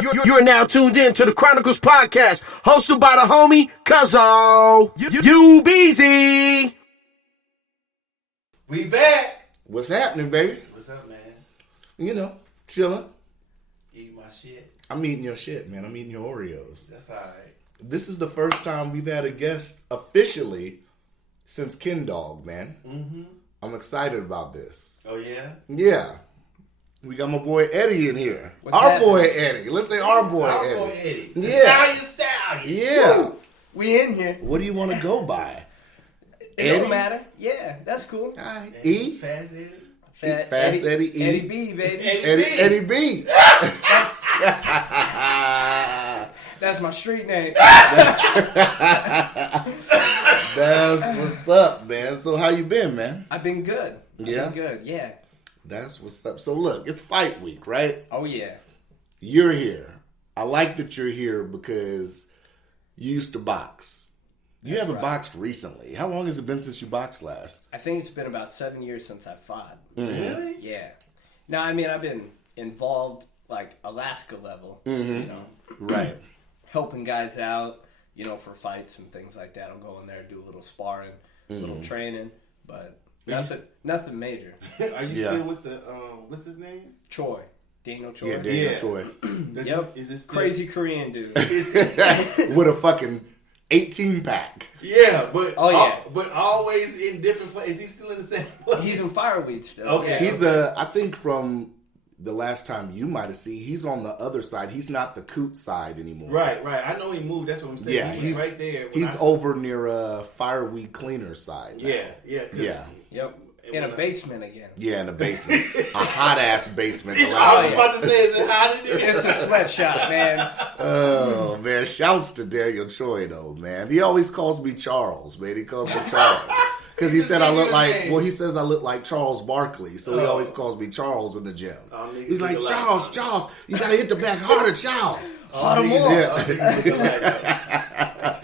You're now tuned in to the Chronicles Podcast, hosted by the homie Cuzzo. You Beezy. We back. What's happening, baby? What's up, man? You know, chilling. Eat my shit. I'm eating your shit, man. I'm eating your Oreos. That's all right. This is the first time we've had a guest officially since Ken Dog, man. Mm-hmm. I'm excited about this. Oh, yeah? Yeah. We got my boy Eddie in here. What's our happening? boy Eddie. Let's say our boy Our Eddie. boy Eddie. Yeah. Stallion. Yeah. Woo! We in here. What do you want to go by? It Eddie? don't matter. Yeah, that's cool. All right. Eddie. E? Fast Eddie. Fast Eddie E. Eddie B, baby. Eddie B. That's my street name. That's what's up, man. So how you been, man? I've been good. Yeah? Been good, yeah. That's what's up. So look, it's fight week, right? Oh, yeah. You're here. I like that you're here because you used to box. You That's haven't right. boxed recently. How long has it been since you boxed last? I think it's been about 7 years since I fought. Really? Yeah. No, I mean, I've been involved, like, Alaska level, you know, Right. helping guys out, you know, for fights and things like that. I'll go in there, do a little sparring, a little training, but nothing major. Are you Yeah. still with the, what's his name? Choi. Daniel Choi. Yeah, Daniel Yeah. Choi. Yep. Is this Crazy Korean dude. With a fucking 18-pack. Yeah, but Oh, yeah. but always in different places. Is he still in the same place? He's in Fireweed still. Okay. He's I think from the last time you might have seen, he's on the other side. He's not the coot side anymore. Right. I know he moved. That's what I'm saying. Yeah, he he's went right there. when He's I- over near Fireweed Cleaner side. now. Yeah. 'cause- Yeah. Yep. In a basement again. Yeah, in the basement. A hot-ass basement. the I last was time. about to say, is it hot in there? It's a sweatshop, man. Oh, man. Shouts to Daniel Choi, though, man. He always calls me Charles, man. He calls me Charles. Because he He's said a I look nigga like, name. well, he says I look like Charles Barkley. So he Oh. always calls me Charles in the gym. Oh, niggas He's like, look Charles, alike. Charles, you got to hit the back harder, Charles. Harder more. That's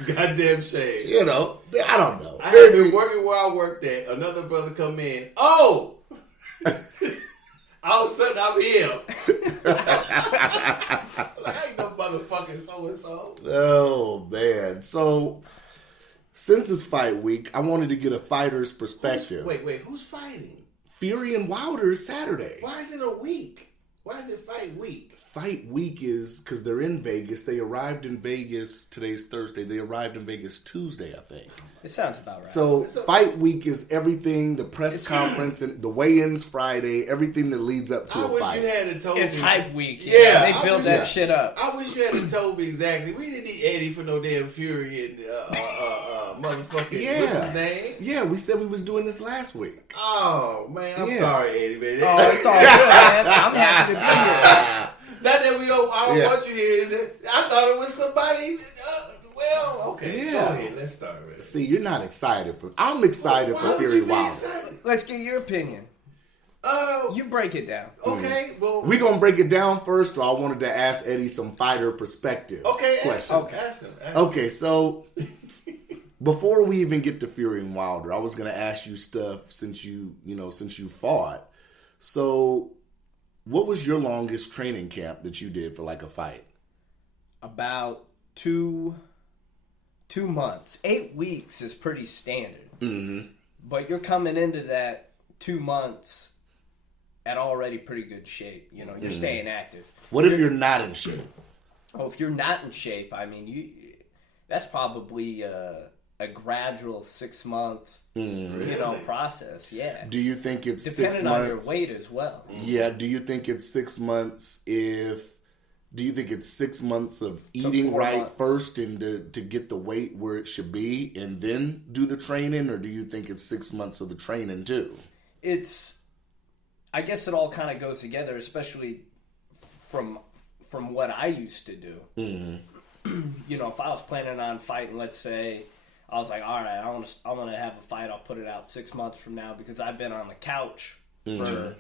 a goddamn shame. You know, I don't know. I had been working where I worked at. Another brother come in. Oh! All of a sudden, I'm here. Like, I ain't no motherfucking so-and-so. Oh, man. So, since it's fight week, I wanted to get a fighter's perspective. Wait, who's fighting? Fury and Wilder is Saturday. Why is it a week? Why is it fight week? Fight week is because they're in Vegas. They arrived in Vegas. Today's Thursday. They arrived in Vegas Tuesday, I think. It sounds about right. So fight week is everything. The press conference and the weigh-ins Friday. Everything that leads up to I a wish fight. you had told it's me. hype week. Yeah, They I built wish- that shit up. I wish you had told me exactly. We didn't need Eddie for no damn Fury and motherfucking Yeah. what's his name? Yeah, we said we was doing this last week. Oh man, I'm Yeah. sorry, Eddie, man. Oh, it's all good, man. I'm happy to be here. Not that we don't. I don't Yeah. want you here. Is it? I thought it was somebody. Well, okay. Yeah. Go ahead. Let's start. Man. See, you're not excited for. I'm excited Why for would Fury you be Wilder. excited? Let's get your opinion. Oh, You break it down. okay. Well, We gonna break it down first, or I wanted to ask Eddie some fighter perspective. okay. question. Ask him. Ask him. Okay, so before we even get to Fury and Wilder, I was gonna ask you stuff since you fought. So, what was your longest training camp that you did for like a fight? About two months. 8 weeks is pretty standard. Mm-hmm. But you're coming into that 2 months at already pretty good shape. You know, you're staying active. What if you're not in shape? Oh, if you're not in shape, I mean, that's probably a gradual 6 month, process. Yeah, Do you think it's 6 depending months? on your weight as well. Yeah. Do you think it's 6 months Do you think it's 6 months of eating 4 right months. first and to get the weight where it should be and then do the training? Or do you think it's 6 months of the training too? I guess it all kind of goes together, especially from what I used to do. Mm-hmm. You know, if I was planning on fighting, let's say, I was like, all right, I want to have a fight. I'll put it out 6 months from now because I've been on the couch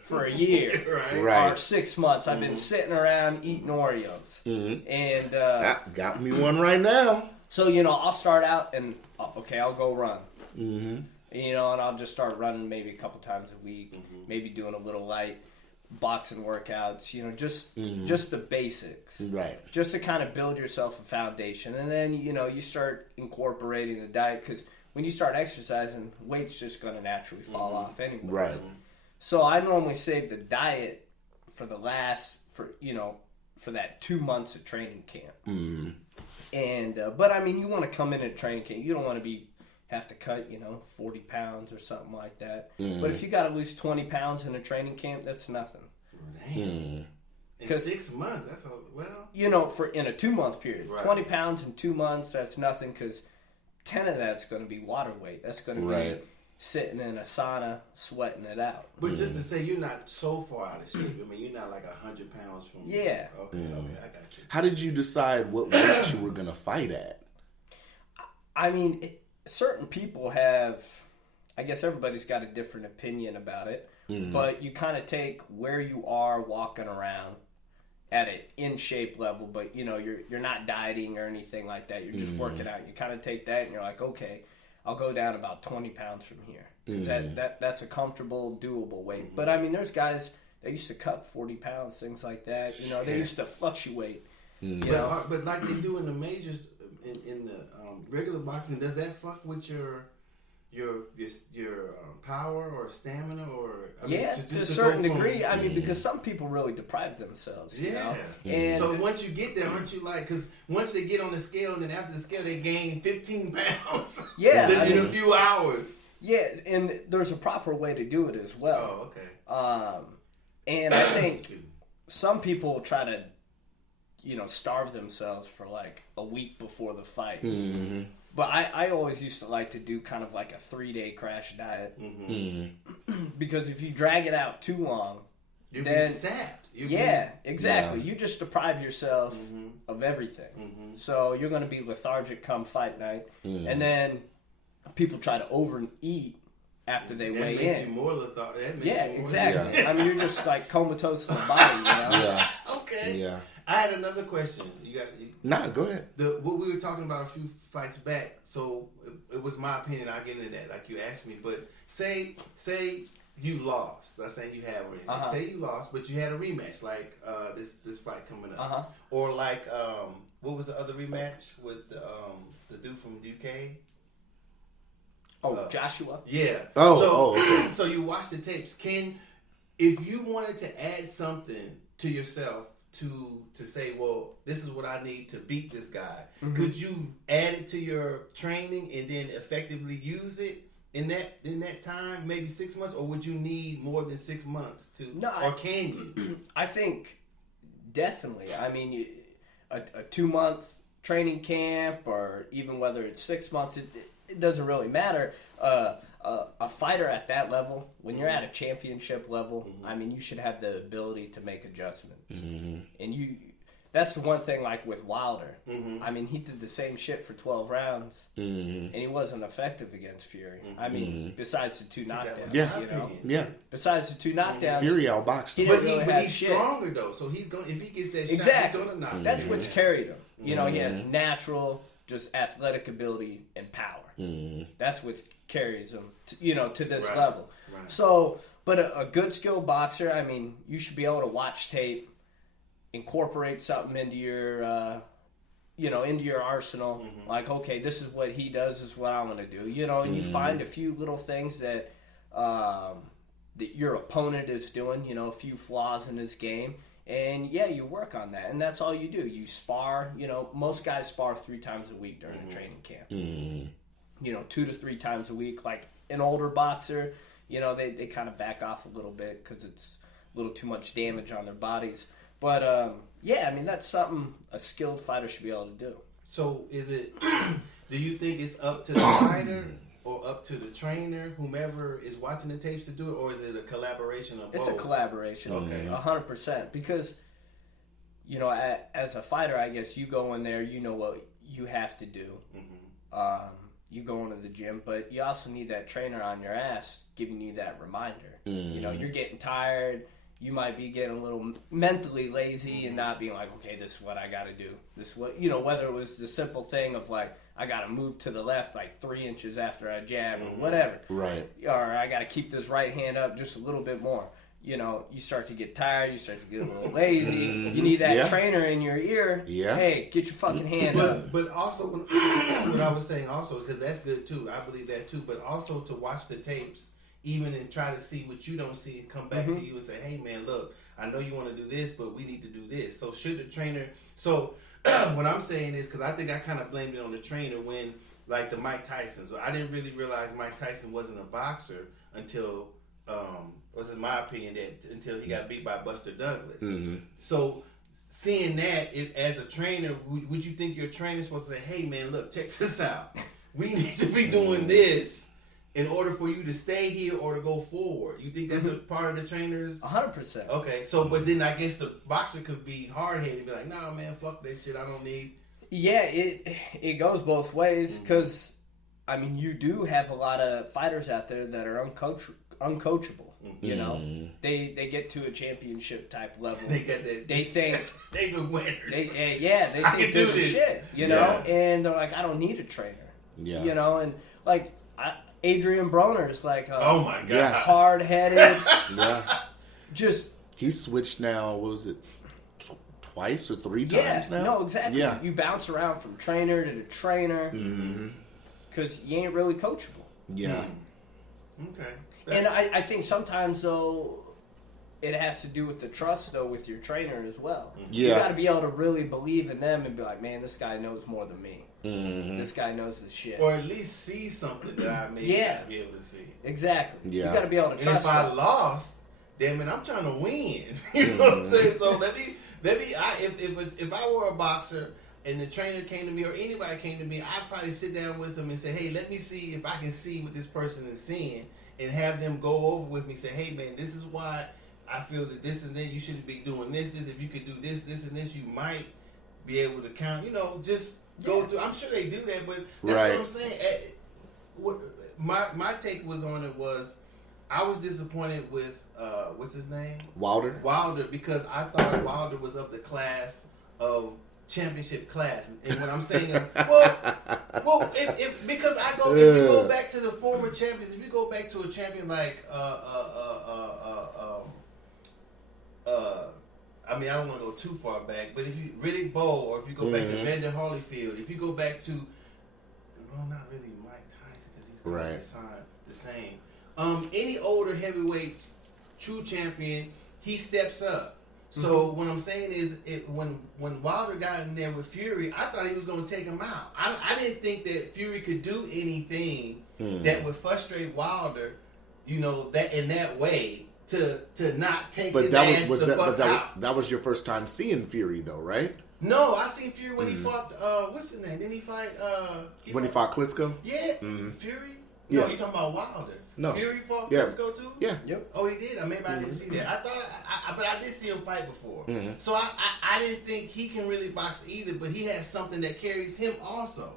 for a year. Right. Or 6 months. I've been sitting around eating Oreos. And Got me one right now. so, you know, I'll start out and, okay, I'll go run. You know, and I'll just start running maybe a couple times a week, maybe doing a little light. boxing workouts, just the basics. Right. Just to kind of build yourself a foundation. And then, you start incorporating the diet because when you start exercising, weight's just going to naturally fall off anyway. Right. So I normally save the diet for that 2 months of training camp. Mm-hmm. And, but I mean, you want to come in at training camp. You don't want to have to cut, 40 pounds or something like that. Mm-hmm. But if you got to lose 20 pounds in a training camp, that's nothing. Damn. In 6 months, that's for in a 2 month period, right. 20 pounds in 2 months, that's nothing because 10 of that's going to be water weight. That's going to be sitting in a sauna, sweating it out. But just to say, you're not so far out of shape. I mean, you're not like 100 pounds from. Yeah. Okay, I got you. How did you decide what weight you were going to fight at? I mean, certain people have. I guess everybody's got a different opinion about it. Mm-hmm. But you kind of take where you are walking around at an in shape level, but you're not dieting or anything like that. You're just working out. You kind of take that and you're like, okay, I'll go down about 20 pounds from here because that's a comfortable, doable weight. But I mean, there's guys that used to cut 40 pounds, things like that. They used to fluctuate. But like they do in the majors, in the regular boxing, does that fuck with your power or stamina or to a certain degree? I mean, because some people really deprive themselves. And so once you get there, aren't you like? Because once they get on the scale, and then after the scale, they gain 15 pounds. In a few hours. Yeah, and there's a proper way to do it as well. Oh, okay. And I think some people try to, starve themselves for like a week before the fight. Mm-hmm. But I always used to like to do kind of like a 3-day crash diet. Mm-hmm. Because if you drag it out too long, you'll then be sapped. Exactly. You just deprive yourself of everything. Mm-hmm. So you're going to be lethargic come fight night. Mm-hmm. And then people try to overeat after they weigh in. That makes you more lethargic. Exactly. I mean, you're just like comatose in the body, Yeah. Okay. Yeah. I had another question. Nah, go ahead. What we were talking about a few fights back. So it was my opinion. I'll get into that, like you asked me. But say you lost. Let's say you had one. Uh-huh. Say you lost, but you had a rematch, like this fight coming up, uh-huh. Or like what was the other rematch with the dude from UK? Joshua. Yeah. Okay. So you watch the tapes. If you wanted to add something to yourself to say, well, this is what I need to beat this guy, could you add it to your training and then effectively use it in that time, maybe 6 months, or would you need more than 6 months or can you? I think definitely. I mean, a 2-month training camp, or even whether it's 6 months, it doesn't really matter. A fighter at that level, when you're at a championship level, I mean, you should have the ability to make adjustments. Mm-hmm. And that's the one thing, like with Wilder. Mm-hmm. I mean, he did the same shit for 12 rounds, and he wasn't effective against Fury. Mm-hmm. I mean, besides the 2 knockdowns, Yeah. Besides the 2 knockdowns, Fury outboxed him. But he's stronger though, so he's going. If he gets that shot, he's gonna knock him. That's what's carried him. He has natural, just athletic ability and power. Mm-hmm. That's what carries him, to this level. Right. So, but a good skilled boxer, I mean, you should be able to watch tape, incorporate something into your, into your arsenal. Mm-hmm. Like, okay, this is what he does, this is what I'm going to do. And you find a few little things that your opponent is doing, a few flaws in his game. And you work on that, and that's all you do. You spar. Most guys spar 3 times a week during a training camp. Mm-hmm. 2 to 3 times a week. Like an older boxer, they kind of back off a little bit because it's a little too much damage on their bodies. But I mean, that's something a skilled fighter should be able to do. So is it? Do you think it's up to the fighter or up to the trainer, whomever is watching the tapes, to do it, or is it a collaboration of both? It's a collaboration. Okay, 100%. Because as a fighter, I guess you go in there, you know what you have to do. Mm-hmm. You go into the gym, but you also need that trainer on your ass giving you that reminder. Mm-hmm. You're getting tired. You might be getting a little mentally lazy and not being like, okay, this is what I got to do. This is what, whether it was the simple thing of like, I got to move to the left like 3 inches after I jab or whatever. Right. Or I got to keep this right hand up just a little bit more. you know, you start to get tired, you start to get a little lazy. You need that Yeah. trainer in your ear. Yeah. Hey, get your fucking hand up. But also, what I was saying also, because that's good too. I believe that too. But also to watch the tapes, even and try to see what you don't see, and come back to you and say, "Hey, man, look, I know you want to do this, but we need to do this." So should the trainer? So what I'm saying is, because I think I kind of blamed it on the trainer when, like the Mike Tyson. So I didn't really realize Mike Tyson wasn't a boxer until. Was in my opinion that until he got beat by Buster Douglas. So seeing that, as a trainer, would you think your trainer's supposed to say, "Hey man, look, check this out. We need to be doing this in order for you to stay here or to go forward"? You think that's a part of the trainer's? 100%. Okay, so but then I guess the boxer could be hard headed and be like, "Nah, man, fuck that shit. I don't need." Yeah, it goes both ways because, I mean, you do have a lot of fighters out there that are uncoachable. You know, they get to a championship type level. They got that. They think They the winners. they I think can they're do the this. shit. You know, and they're like, I don't need a trainer. Yeah. You know, and like Adrian Broner's like, Oh my god. Yeah. hard headed, Yeah. just He switched now, what was it, twice or three yeah. times now? No, exactly. Yeah. You bounce around from trainer to trainer because you ain't really coachable. Yeah. Okay. And I think sometimes, though, it has to do with the trust, though, with your trainer as well. You Yeah. got to be able to really believe in them and be like, man, this guy knows more than me. This guy knows his shit. Or at least see something that I may not be able to see. Exactly. Yeah. You got to be able to And trust if I them. lost, damn it, I'm trying to win. You know what I'm saying? So if I were a boxer and the trainer came to me or anybody came to me, I'd probably sit down with them and say, "Hey, let me see if I can see what this person is seeing," and have them go over with me. Say, "Hey, man, this is why I feel that this and that you shouldn't be doing this. If you could do this, and this, you might be able to count." You know, just go through. I'm sure they do that, but that's Right. what I'm saying. My take was on it was I was disappointed with what's his name, Wilder? because I thought Wilder was of the class of championship class, and when I'm saying if because if you go back to the former champions, if you go back to a champion like I mean, I don't want to go too far back, but if you Riddick Bowe, or if you go back to Vander Holyfield, if you go back to, well, not really Mike Tyson because he's going to sign the same. Any older heavyweight true champion, he steps up. So what I'm saying is, when Wilder got in there with Fury, I thought he was going to take him out. I didn't think that Fury could do anything that would frustrate Wilder, you know, that in that way to not take his ass the fuck out. That was your first time seeing Fury, though, right? No, I seen Fury when he fought. What's his name? Didn't he fight? When he fought Klitschko? Yeah, Fury. Yeah. No, you talking about Wilder? No. Fury fought Yeah. Klitschko too. Yeah. Yep. Oh, he did. Maybe I didn't see that. I thought, but I did see him fight before. So I didn't think he can really box either. But he has something that carries him also.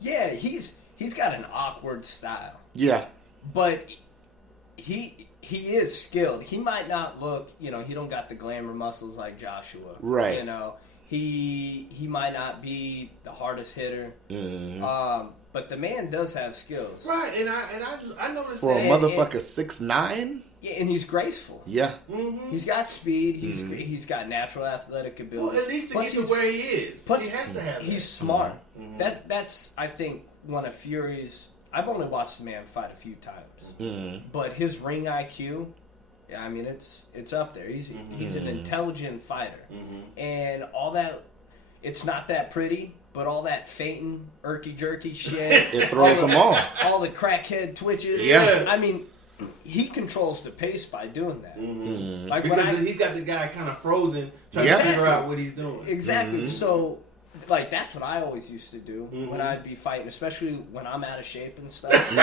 Yeah, he's got an awkward style, Yeah. but he is skilled. He might not look, you know, he don't got the glamour muscles like Joshua. Right. You know, he might not be the hardest hitter. But the man does have skills. Right, and I noticed For a that. motherfucker 6'9"? Yeah, and he's graceful. Yeah. He's got speed. He's got natural athletic ability. Well, at least to Plus get to he's- where he is, Plus, he has to have that. He's smart. That's I think one of Fury's. I've only watched the man fight a few times, but his ring IQ, I mean, it's up there. He's an intelligent fighter, and all that. It's not that pretty, but all that feinting, irky jerky shit, It throws him off. all the crackhead twitches. Yeah. I mean, he controls the pace by doing that. Like when Because he's got the guy kind of frozen, trying Yeah. to figure out what he's doing. Exactly. So, like, that's what I always used to do when I'd be fighting, especially when I'm out of shape and stuff. And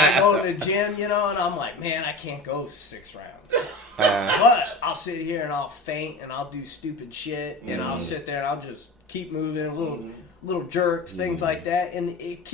I go to the gym, you know, and I'm like, man, I can't go 6 rounds. But I'll sit here and I'll feint and I'll do stupid shit and I'll sit there and I'll just keep moving, little jerks, things like that, and it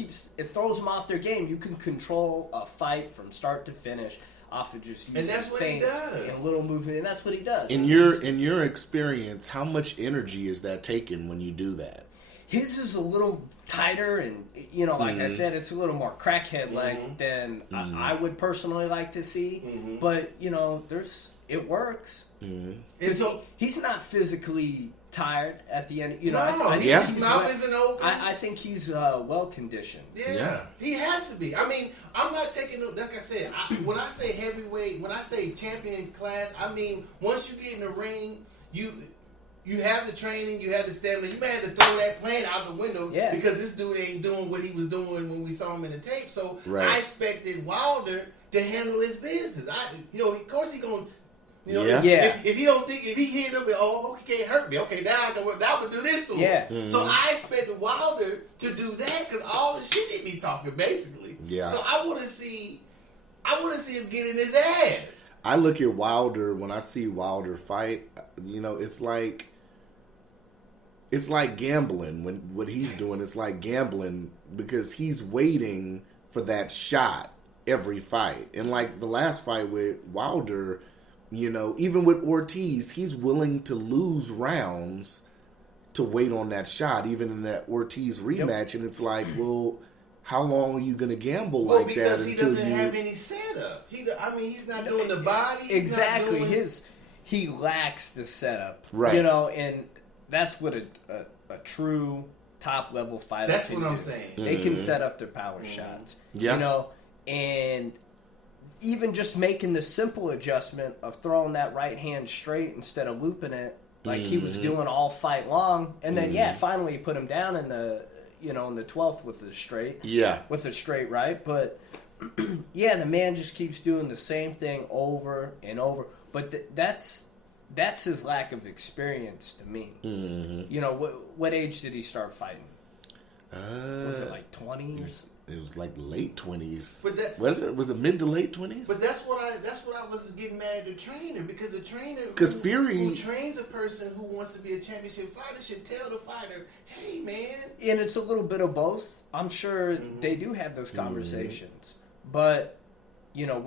throws them off their game. You can control a fight from start to finish off of just using And that's what he feints does. and little movement, and that's what he does. In your experience, how much energy is that taken when you do that? his is a little tighter, and you know, like I said, it's a little more crackhead like than I would personally like to see. But you know, it works. And so He's not physically tired at the end. You know, no, I think Yeah. his mouth isn't open. I think he's well conditioned. Yeah, he has to be. I mean, I'm not taking, like I said, when I say heavyweight, when I say champion class, I mean, once you get in the ring, you have the training, you have the stamina. You may have to throw that plan out the window because this dude ain't doing what he was doing when we saw him in the tape. So I expected Wilder to handle his business. Of course he gonna. If he don't think, if he hit him, he can't hurt me. Okay, now I can do this to him. Yeah. So I expected Wilder to do that because all the shit he be talking, basically. Yeah. So I want to see him getting his ass. I look at Wilder, when I see Wilder fight, you know, it's like gambling. When what he's doing, it's like gambling because he's waiting for that shot every fight. And like the last fight with Wilder, you know, even with Ortiz, he's willing to lose rounds to wait on that shot, even in that Ortiz rematch. And it's like, well, how long are you going to gamble like that because he until doesn't have any setup. He's not doing the body. Exactly. He lacks the setup. Right. You know, and that's what a true top level fighter That's can what I'm do. saying. They can set up their power shots. Yeah. You know, and even just making the simple adjustment of throwing that right hand straight instead of looping it like he was doing all fight long, and then finally he put him down in the 12th with the straight. Yeah. With the straight right, but the man just keeps doing the same thing over and over. But that's his lack of experience to me. You know, what age did he start fighting? Was it like 20 or something? It was like late 20s. But that- was it mid to late 20s? But that's what I was getting mad at the trainer, because the trainer Fury who trains a person who wants to be a championship fighter should tell the fighter, hey man. And it's a little bit of both. I'm sure they do have those conversations. But, you know,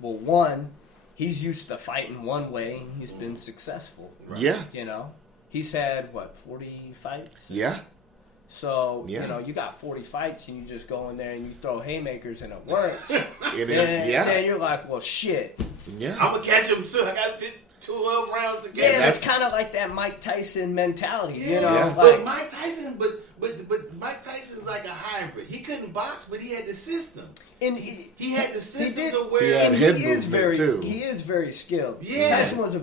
one, he's used to fighting one way and he's been successful. Right? Yeah. You know? He's had, 40 fights? Yeah. So, you know, you got 40 fights and you just go in there and you throw haymakers and it works. And then you're like, well, shit. Yeah. I'm going to catch him soon. I got 12 rounds to get. Yeah, it's kind of like that Mike Tyson mentality, you know? Yeah. Like, But Mike Tyson, but Mike Tyson's like a hybrid. He couldn't box, but he had the system. and He had the system did. to where He had and head he is movement, too. He is very skilled. Yeah. Tyson was a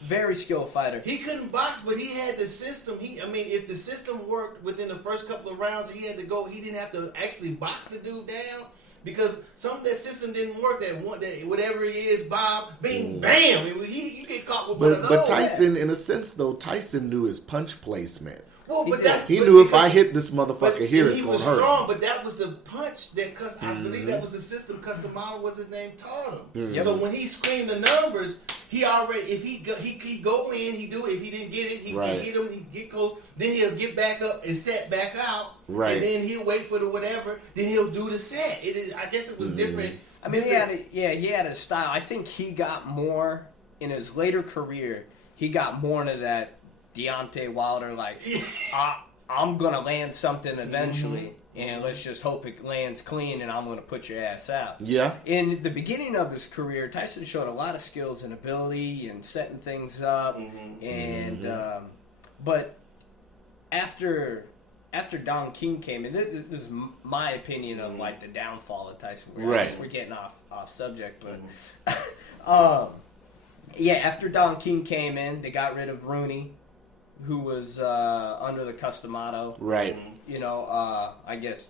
very skilled fighter. he couldn't box, but he had the system. If the system worked within the first couple of rounds, he didn't have to actually box the dude down. Because some of that system didn't work. That whatever he is, Bob, bing, bam. You get caught with one of those. But Tyson, in a sense, though, Tyson knew his punch placement. Well, He but did. that's He but knew if because- I hit this motherfucker here, it's he going was to hurt. strong, but that was the punch that I believe that was the system Customato was his name taught him. So when he screamed the numbers, he already if he go in, he do it. If he didn't get it, he Right. hit him, he get close. Then he'll get back up and set back out. Right. And then he'll wait for the whatever. Then he'll do the set. I guess it was different. I mean, he had a style. I think he got more in his later career. He got more into that Deontay Wilder, like, I'm gonna land something eventually, and let's just hope it lands clean, and I'm gonna put your ass out. Yeah. In the beginning of his career, Tyson showed a lot of skills and ability and setting things up, and but after Don King came in, this is my opinion of like the downfall of Tyson. Right. We're getting off subject, but after Don King came in, they got rid of Rooney, who was under the Customato. Right. You know, I guess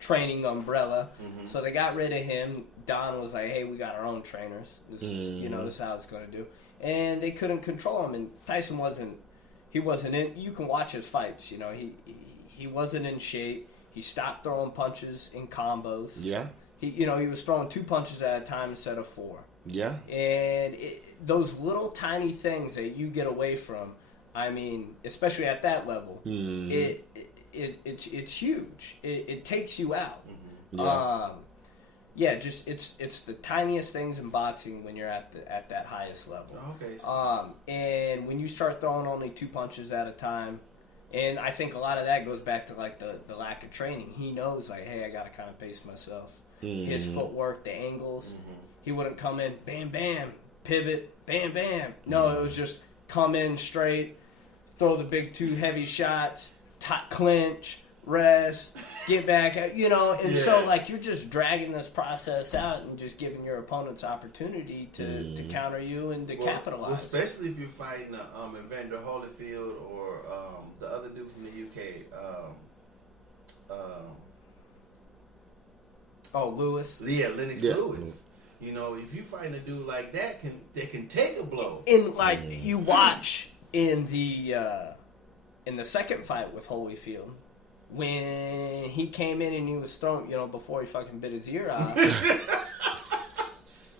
training umbrella. So they got rid of him. Don was like, "Hey, we got our own trainers. This is this is how it's going to do." And they couldn't control him. And Tyson wasn't in. You can watch his fights. You know, he wasn't in shape. He stopped throwing punches in combos. Yeah. He was throwing 2 punches at a time instead of 4. Yeah. And those little tiny things that you get away from, I mean, especially at that level, it's huge. It takes you out. Yeah. It's the tiniest things in boxing when you're at that highest level. Okay. And when you start throwing only 2 punches at a time, And I think a lot of that goes back to like the lack of training. He knows like, hey, I got to kind of pace myself. His footwork, the angles. He wouldn't come in, bam, bam, pivot, bam, bam. No, it was just come in straight, throw the big two heavy shots, clinch, rest, get back, you know. And so, like, you're just dragging this process out and just giving your opponents opportunity to counter you and to capitalize. Well, especially if you're fighting Evander Holyfield or the other dude from the UK. Lewis. Yeah, Lennox Lewis. You know, if you fighting a dude like that, they can take a blow. And like you watch in the second fight with Holyfield, when he came in and he was throwing, you know, before he fucking bit his ear off.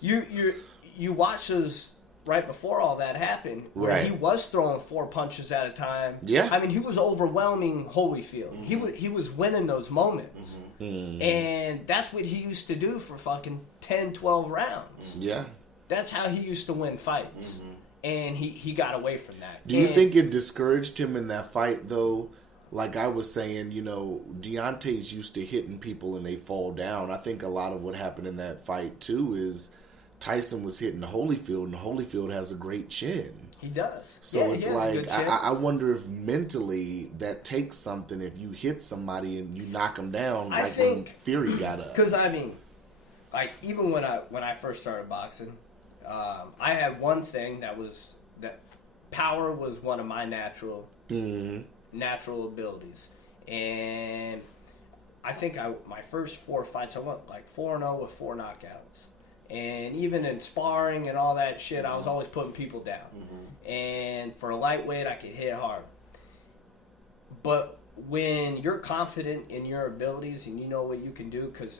you watch those right before all that happened. Where he was throwing 4 punches at a time. Yeah. I mean, he was overwhelming Holyfield. He was winning those moments. And that's what he used to do for fucking 10, 12 rounds. Yeah. That's how he used to win fights. And he got away from that. Do you think it discouraged him in that fight, though? Like I was saying, you know, Deontay's used to hitting people and they fall down. I think a lot of what happened in that fight, too, is Tyson was hitting Holyfield, and Holyfield has a great chin. He does. So it's like, I wonder if mentally that takes something if you hit somebody and you knock them down, I like think, when Fury got up. Because, I mean, like, even when I first started boxing, I had one thing that power was one of my natural abilities. And I think my first 4 fights, I went like 4-0 with 4 knockouts. And even in sparring and all that shit, I was always putting people down. And for a lightweight, I could hit hard. But when you're confident in your abilities and you know what you can do, because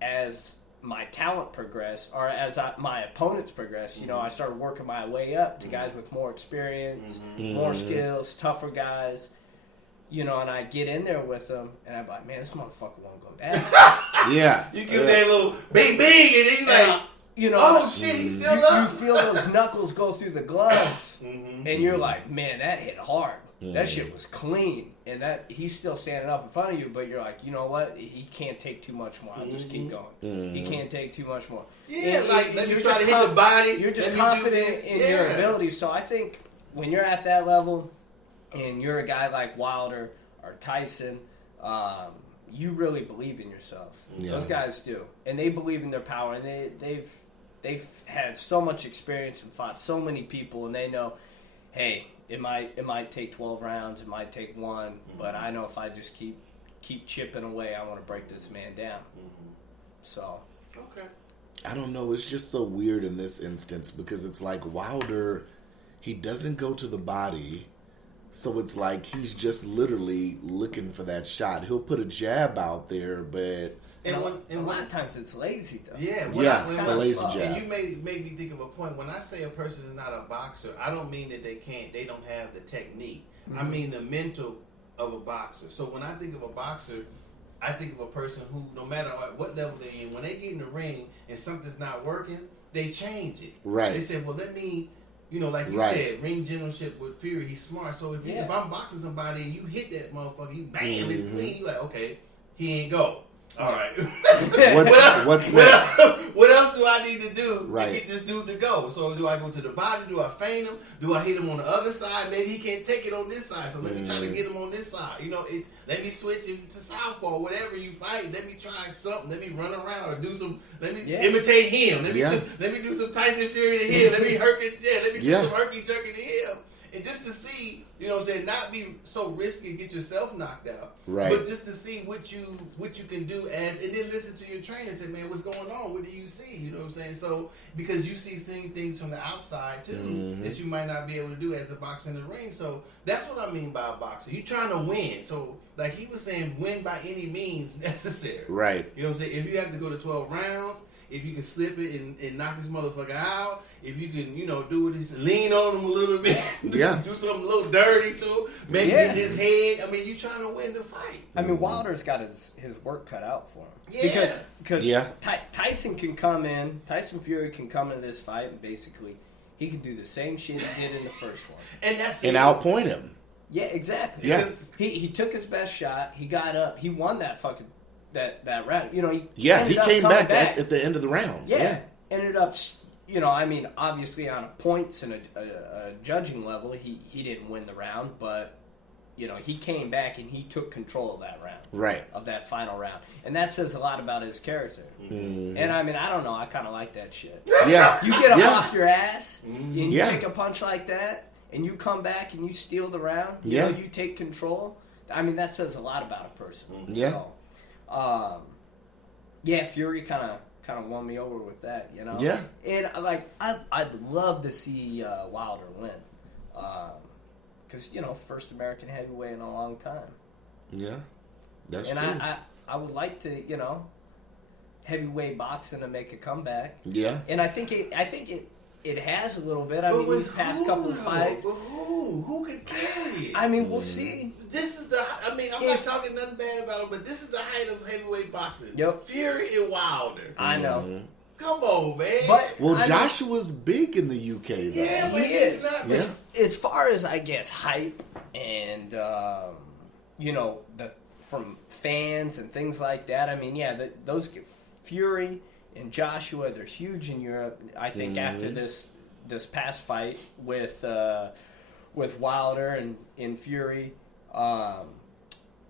as my talent progressed, or as my opponents progressed, you know, I started working my way up to guys with more experience, more skills, tougher guys. You know, and I get in there with them, and I'm like, man, this motherfucker won't go down. Yeah. You give that little bing bing, and he's like, you know, oh shit, he's still up. You feel those knuckles go through the gloves, and you're like, man, that hit hard. That shit was clean, and that he's still standing up in front of you, but you're like, you know what? He can't take too much more. I'll just keep going. He can't take too much more. Yeah, like let me try to hit the body. You're just confident in your ability. So I think when you're at that level, and you're a guy like Wilder or Tyson, you really believe in yourself. Yeah. Those guys do, and they believe in their power, and they've had so much experience and fought so many people, and they know, hey, it might take 12 rounds, it might take 1, but I know if I just keep chipping away, I want to break this man down. So, okay, I don't know. It's just so weird in this instance because it's like Wilder, he doesn't go to the body. So it's like he's just literally looking for that shot. He'll put a jab out there, but a lot of times it's lazy though. Yeah, it's a lazy jab. And you made me think of a point. When I say a person is not a boxer, I don't mean that they don't have the technique. I mean the mental of a boxer. So when I think of a boxer, I think of a person who, no matter what level they're in, when they get in the ring and something's not working, they change it. Right. They say, well, let me. You know, like you said, ring generalship with Fury, he's smart. So if I'm boxing somebody and you hit that motherfucker, you bam, it's clean. You like, okay, he ain't go. All right. What's next? What else do I need to do to get this dude to go? So do I go to the body? Do I feint him? Do I hit him on the other side? Maybe he can't take it on this side, so let me try to get him on this side. You know, let me switch it to southpaw. Whatever you fight, let me try something. Let me run around or do some. Let me imitate him. Let me do some Tyson Fury to him. Let me do some herky jerky to him. And just to see, you know what I'm saying, not be so risky and get yourself knocked out. Right. But just to see what you can do and then listen to your trainer and say, man, what's going on? What do you see? You know what I'm saying? So because you seeing things from the outside too that you might not be able to do as a boxer in the ring. So that's what I mean by a boxer. You're trying to win. So like he was saying, win by any means necessary. Right. You know what I'm saying? If you have to go to 12 rounds, if you can slip it and knock this motherfucker out, if you can, you know, do this, lean on him a little bit, do something a little dirty to him, maybe hit his head. I mean, you trying to win the fight. I mean, Wilder's got his work cut out for him. Because Tyson Fury can come in this fight and basically he can do the same shit he did in the first one. And that's and outpoint him. Yeah, exactly. Yeah. He took his best shot. He got up. He won that fucking that round. You know, he He ended up came coming back at the end of the round. Yeah. Ended up, you know, I mean, obviously on a points and a judging level, he didn't win the round, but, you know, he came back and he took control of that round. Right. Of that final round. And that says a lot about his character. And, I mean, I don't know. I kind of like that shit. Yeah. You get Yeah. off your ass and you Yeah. take a punch like that and you come back and you steal the round. Yeah. You know, you take control. I mean, that says a lot about a person. Yeah. So, yeah, Fury kind of won me over with that, you know. Yeah. And like I'd love to see Wilder win, because you know, first American heavyweight in a long time. Yeah. That's And true. I would like to, you know, heavyweight boxing to make a comeback. Yeah. And I think it has a little bit. I But mean, with these past who, couple of though? fights. But who could carry it? I mean, we'll see. This is I'm not talking nothing bad about it, but this is the height of heavyweight boxing. Yep. Fury and Wilder. I know. Come on, man. But Well, I mean, Joshua's big in the UK, though. yeah, but he he's is. not. Yeah. As far as I guess hype and you know, from fans and things like that. I mean, yeah, those Fury and Joshua, they're huge in Europe. I think after this past fight with Wilder and Fury,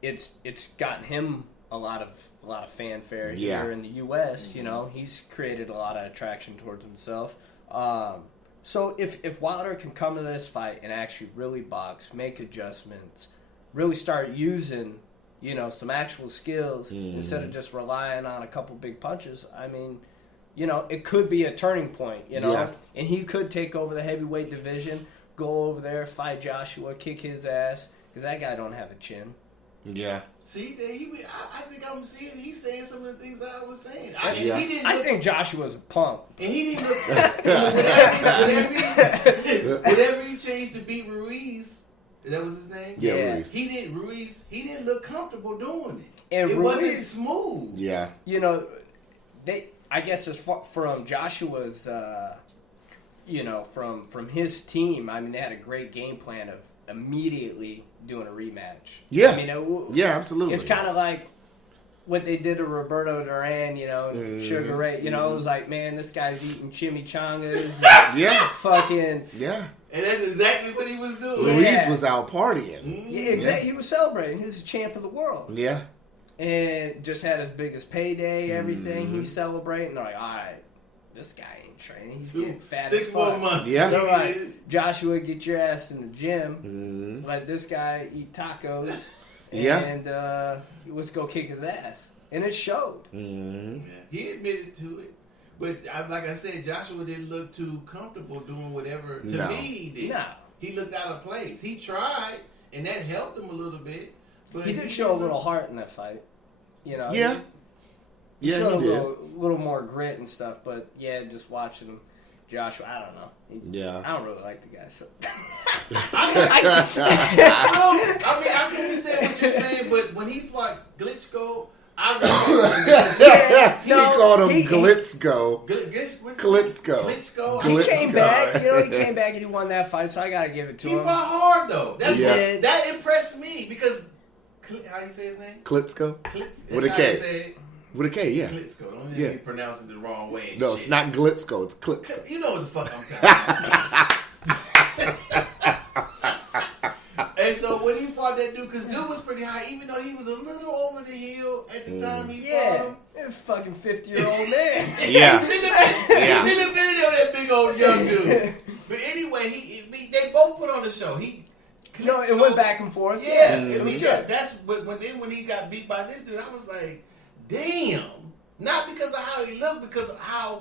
it's gotten him a lot of fanfare here in the U.S. You know, he's created a lot of attraction towards himself. So if Wilder can come to this fight and actually really box, make adjustments, really start using, you know, some actual skills instead of just relying on a couple big punches, I mean, you know, it could be a turning point, you know, Yeah. and he could take over the heavyweight division, go over there, fight Joshua, kick his ass, because that guy don't have a chin. Yeah. See, I think I'm seeing. He's saying some of the things I was saying. I mean, Yeah. he didn't. I Look, think Joshua's a punk. and he didn't look. whatever he changed to beat Ruiz. That was his name. Yeah, Yeah. Ruiz. He didn't look comfortable doing it. And It Ruiz- wasn't smooth. Yeah. You know, I guess as far from Joshua's, you know, from his team, I mean, they had a great game plan of immediately doing a rematch. Yeah. I mean, Yeah, absolutely. it's kind of like what they did to Roberto Duran, you know, and Sugar Ray. You know, it was like, man, this guy's eating chimichangas. Yeah. Fucking. Yeah. And that's exactly what he was doing. Luis Yeah. was out partying. Yeah, exactly. He was celebrating. He was the champ of the world. Yeah. And just had his biggest payday, everything. He was celebrating. They're like, all right, this guy ain't training. He's getting fat as 6 fuck. more months. Yeah. They're like, Joshua, get your ass in the gym. Let this guy eat tacos. Yeah. And let's go kick his ass. And it showed. Mm-hmm. Yeah, he admitted to it. But like I said, Joshua didn't look too comfortable doing whatever. To No. me, he did. No. He looked out of place. He tried, and that helped him a little bit. But He did show a little heart in that fight. You know? Yeah. He Yeah, showed he a did. little more grit and stuff. But yeah, just watching Joshua, I don't know. Yeah. I don't really like the guy. So. I mean, I can understand what you're saying, but when he fought Glitchko, I remember He called him he- Glitzko. Klitschko. Glitchko. He Glitz came guy. back, you know, he came back and he won that fight, so I gotta give it to He him. fought hard though. That's Yeah. what, that impressed me because how you say his name? Klitschko? Klitz. With a That's K. how you say it. With a K, yeah. Glitchko. Don't Yeah. let me pronounce it the wrong way. and No, shit. it's not Glitzko. It's Klitschko. You know what the fuck I'm talking about. And so when he fought that dude, because dude was pretty high, even though he was a little over the hill at the time he fought Yeah, him. that fucking 50-year-old man. Yeah. He shouldn't have been, Yeah. he shouldn't have been in there with that big old young dude. But anyway, they both put on the show. No, it went back and forth. Yeah, it I was mean good. that's but when he got beat by this dude, I was like, damn. Not because of how he looked, because of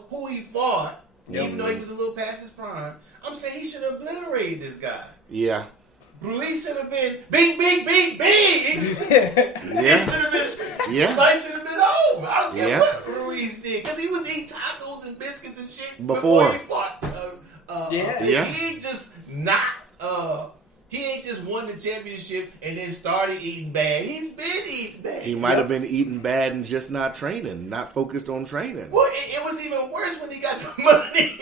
who he fought. Even though he was a little past his prime, I'm saying he should have obliterated this guy. Yeah. Ruiz should have been big. It should Yeah. have been. Yeah. Fight should have been over. I don't care Yeah. what Ruiz did, because he was eating tacos and biscuits and shit Before. he fought. Yeah. Yeah. He ain't just not. He ain't just won the championship and then started eating bad. He's been eating bad. He might have been eating bad and just not training, not focused on training. Well, it was even worse when he got the money.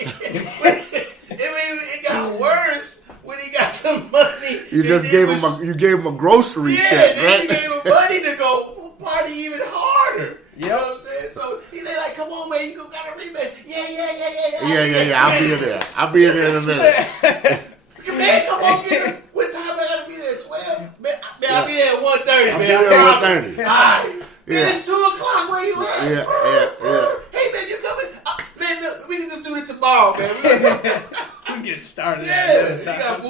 It got worse when he got the money You just gave him a grocery check, then right? you gave him money to go party even harder. You Yep. know what I'm saying? So they like, come on, man, you got a rematch. Yeah. Yeah. I'll be in there. I'll be in there in a minute. Man, come on, get it. What time I gotta be there? 12? Man, I'll be there at 1:30, man. I'll be there at 1:30. All right. Man, Yeah. it's 2 o'clock where you at? Yeah. Hey, man, you coming? Man, look, we can just do it tomorrow, man. We get started. Yeah, we're gonna do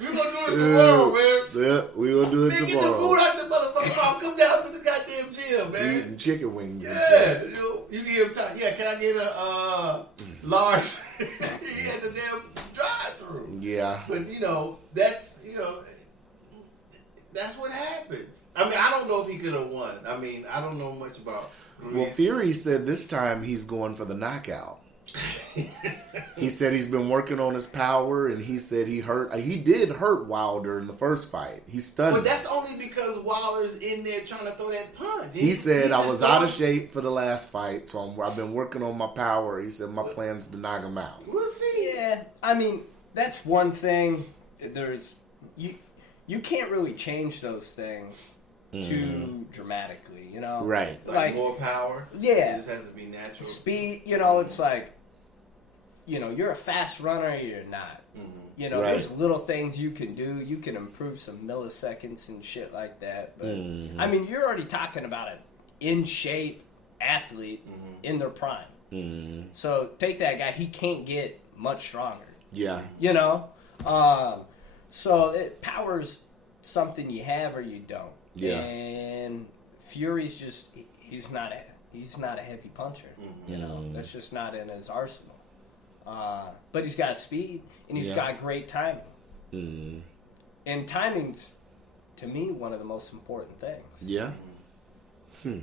it tomorrow, man. Yeah, we gonna do it Man, get the food tomorrow. out your motherfucking mouth. Come down to the goddamn gym, man. Eating chicken wings. and Yeah, you give him time. Yeah, can I get a large? He had the damn drive-through. shit. Yeah. But that's what happens. I mean, I don't know if he could have won. I mean, I don't know much about Ruiz. Well, Fury said this time he's going for the knockout. He said he's been working on his power, and he said he did hurt Wilder in the first fight. He stunned But him. that's only because Wilder's in there trying to throw that punch. He said, I just was out of throwing- shape for the last fight, so I've been working on my power. He said, my plan's to knock him out. We'll see. Yeah, I mean that's one thing. There's you can't really change those things too dramatically, you know. Right. Like more power. Yeah. It just has to be natural. Speed, you know, it's like, you know, you're a fast runner, you're not. You know, Right. there's little things you can do. You can improve some milliseconds and shit like that. But I mean, you're already talking about an in shape athlete in their prime. So take that guy; he can't get much stronger. Yeah. You know, so power's something you have or you don't. Yeah. And Fury's just he's not a heavy puncher. You know, that's just not in his arsenal. But he's got speed and he's got great timing. And timing's, to me, one of the most important things. Yeah. Okay.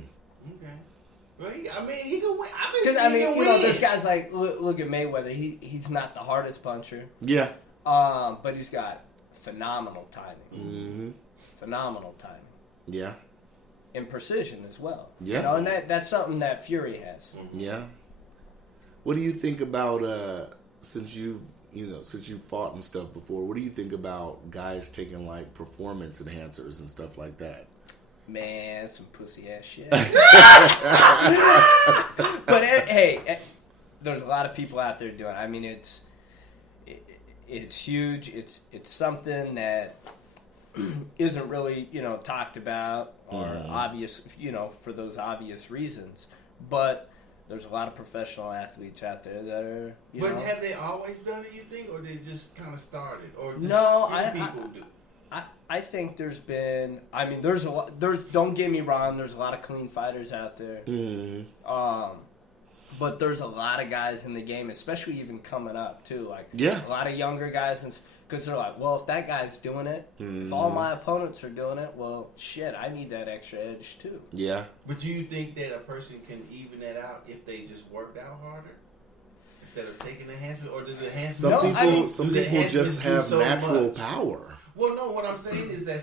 Well, he can win. Because I mean, you know, there's guys like look at Mayweather. He's not the hardest puncher. Yeah. But he's got phenomenal timing. Phenomenal timing. Yeah. And precision as well. Yeah. You know, and that's something that Fury has. Yeah. What do you think about since you fought and stuff before? What do you think about guys taking like performance enhancers and stuff like that? Man, that's some pussy ass shit. But hey, there's a lot of people out there doing it. I mean, it's huge. It's something that isn't really, you know, talked about or obvious, you know, for those obvious reasons. But there's a lot of professional athletes out there that are, you know. have they always done it, you think, or they just kind of started? Or just No, people do? I think there's been. I mean, there's a lot. Don't get me wrong. There's a lot of clean fighters out there. But there's a lot of guys in the game, especially even coming up too. Like a lot of younger guys, because they're like, well, if that guy's doing it, if all my opponents are doing it, well, shit, I need that extra edge too. Yeah. But do you think that a person can even that out if they just worked out harder instead of taking enhancement, or do the enhancement? Some people just have natural power. Well, no. What I'm saying is that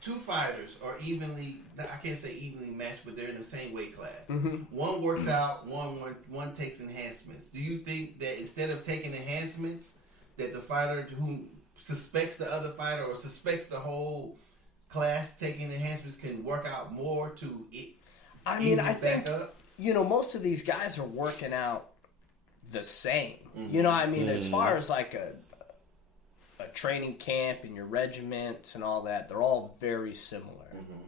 two fighters are evenly. I can't say evenly matched, but they're in the same weight class. One works out. One takes enhancements. Do you think that instead of taking enhancements, that the fighter who suspects the other fighter or suspects the whole class taking enhancements can work out more to it? I mean, I think you know most of these guys are working out the same. You know, I mean, as far as like a training camp and your regiments and all that, they're all very similar.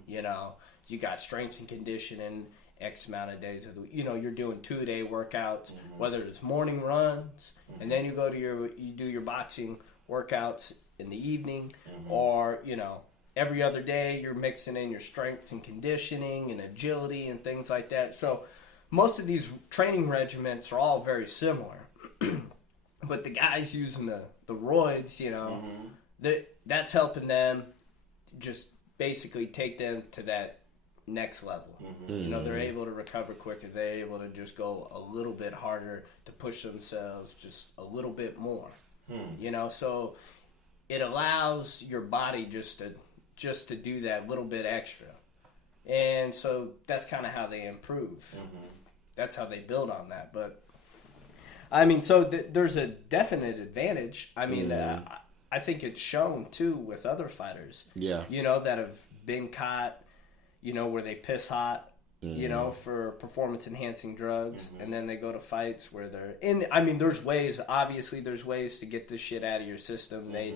You know, you got strength and conditioning X amount of days of the week. You know, you're doing 2-day workouts, whether it's morning runs, and then you do your boxing workouts in the evening, or, you know, every other day you're mixing in your strength and conditioning and agility and things like that. So most of these training regiments are all very similar. But the guys using the roids, you know, that's helping them just basically take them to that next level. You know, they're able to recover quicker. They're able to just go a little bit harder to push themselves just a little bit more. You know, so it allows your body just to do that little bit extra. And so that's kind of how they improve. That's how they build on that. But I mean, so there's a definite advantage. I mean, I think it's shown too with other fighters. Yeah. You know, that have been caught, you know, where they piss hot, you know, for performance enhancing drugs, and then they go to fights where they're in. I mean, there's ways. Obviously, there's ways to get this shit out of your system. They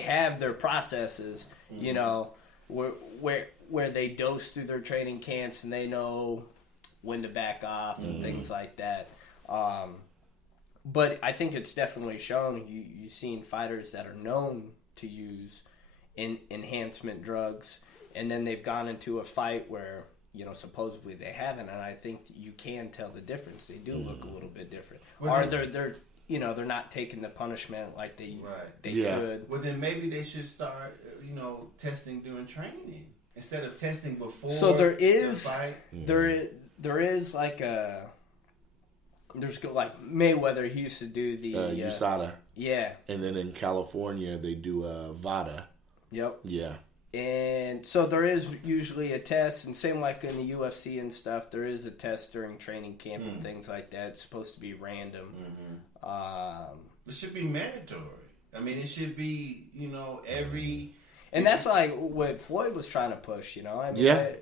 have their processes, you know, where they dose through their training camps and they know when to back off and things like that. But I think it's definitely shown. You've seen fighters that are known to use enhancement drugs, and then they've gone into a fight where, you know, supposedly they haven't, and I think you can tell the difference. They do look a little bit different. Or they're you know, they're not taking the punishment like they could. Well, then maybe they should start, you know, testing during training instead of testing before. So there is the fight. there is like a there's like Mayweather. He used to do the USADA. Yeah. And then in California they do VADA. Yep. Yeah. And so there is usually a test, and same like in the UFC and stuff, there is a test during training camp and things like that. It's supposed to be random. It should be mandatory. I mean, it should be, you know, every... And that's like what Floyd was trying to push, you know? I mean,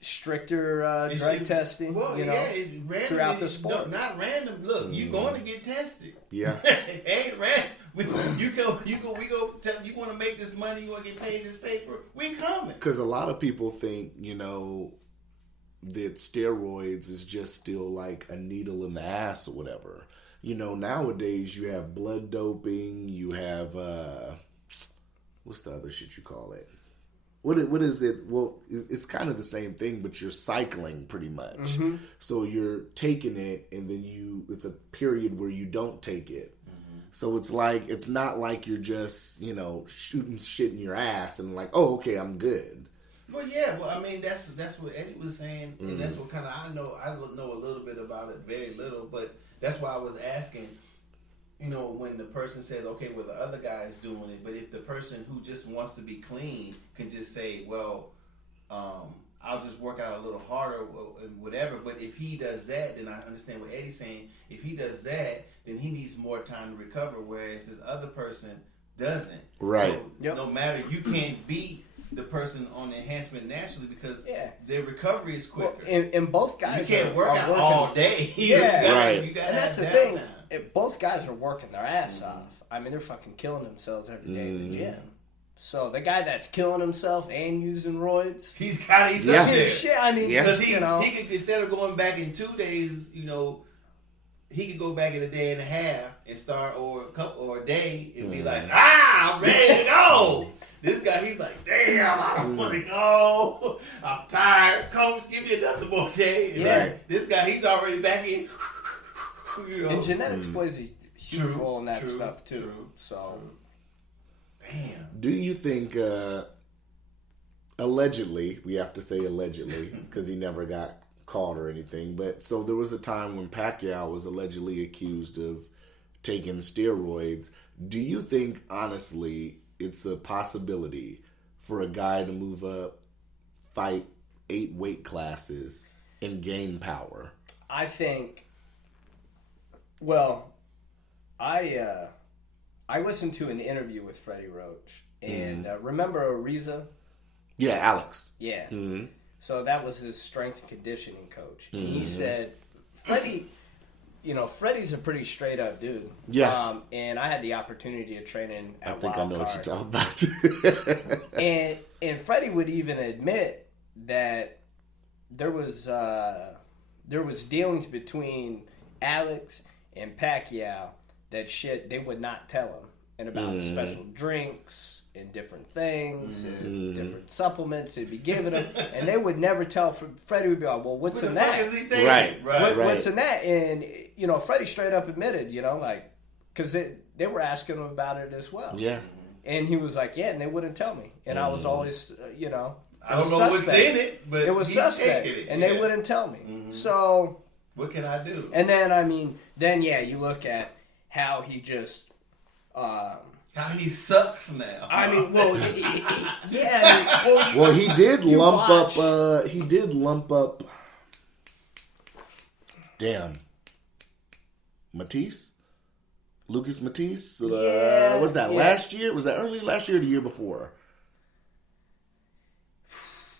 stricter drug testing, you know, it's random, throughout the sport. No, not random. Look, you're going to get tested. Yeah. It ain't random. We go. You want to make this money? You want to get paid this paper? We coming. Because a lot of people think, you know, that steroids is just still like a needle in the ass or whatever. You know, nowadays you have blood doping. You have what's the other shit you call it? What is it? Well, it's kind of the same thing, but you're cycling pretty much. So you're taking it, and then it's a period where you don't take it. So it's not like you're just, you know, shooting shit in your ass and like, oh, okay, I'm good. Well, yeah. Well, I mean, that's what Eddie was saying, and that's what kind of I know. I know a little bit about it, very little, but that's why I was asking. You know, when the person says, okay, well, the other guy's doing it, but if the person who just wants to be clean can just say, well, I'll just work out a little harder and whatever. But if he does that, then I understand what Eddie's saying. If he does that, then he needs more time to recover, whereas this other person doesn't. Right. So no matter, you can't beat the person on enhancement naturally because their recovery is quicker. Well, and both guys you can't work out working all day. Yeah. Right. You gotta and that's have the thing. downtime. Both guys are working their ass off. I mean, they're fucking killing themselves every day in the gym. So the guy that's killing himself and using roids, he's up there. Shit, I mean, Because you know, he could, instead of going back in 2 days, you know, he could go back in a day and a half and start, or a day, and be like, I'm ready to go. This guy, he's like, damn, I don't want to go. I'm tired. Coach, give me another more day. Yeah. Like, this guy, he's already back in. You know. And genetics plays a huge role in that stuff too. True. So, damn. Do you think, allegedly, we have to say allegedly, because he never got caught or anything, but so there was a time when Pacquiao was allegedly accused of taking steroids. Do you think, honestly, it's a possibility for a guy to move up, fight 8 weight classes, and gain power? I think. Well, I listened to an interview with Freddie Roach, and remember Ariza? Yeah, Alex. Yeah. So that was his strength and conditioning coach. And he said, Freddie, you know, Freddie's a pretty straight up dude. Yeah. And I had the opportunity of training at I think I know what you're Wildcard. talking about. And Freddie would even admit that there was dealings between Alex and Pacquiao that shit they would not tell him, and about special drinks and different things and different supplements they'd be giving him, and they would never tell. Freddie would be like, well, what's in What the fuck that? is he thinking? Right. What's in that? And, you know, Freddie straight up admitted, you know, like, because they were asking him about it as well. Yeah. And he was like, yeah, and they wouldn't tell me. And I was always, you know, I don't know what's in it, but it was he's suspect. taking it. And they wouldn't tell me. So, what can I do? and then, I mean, you look at how he just, How he sucks now. I mean, well, yeah. I mean, Well, he did You lump watch. up. He did lump up. Damn. Matisse. Lucas Matisse? Yeah, was that yeah. last year? Was that early last year or the year before?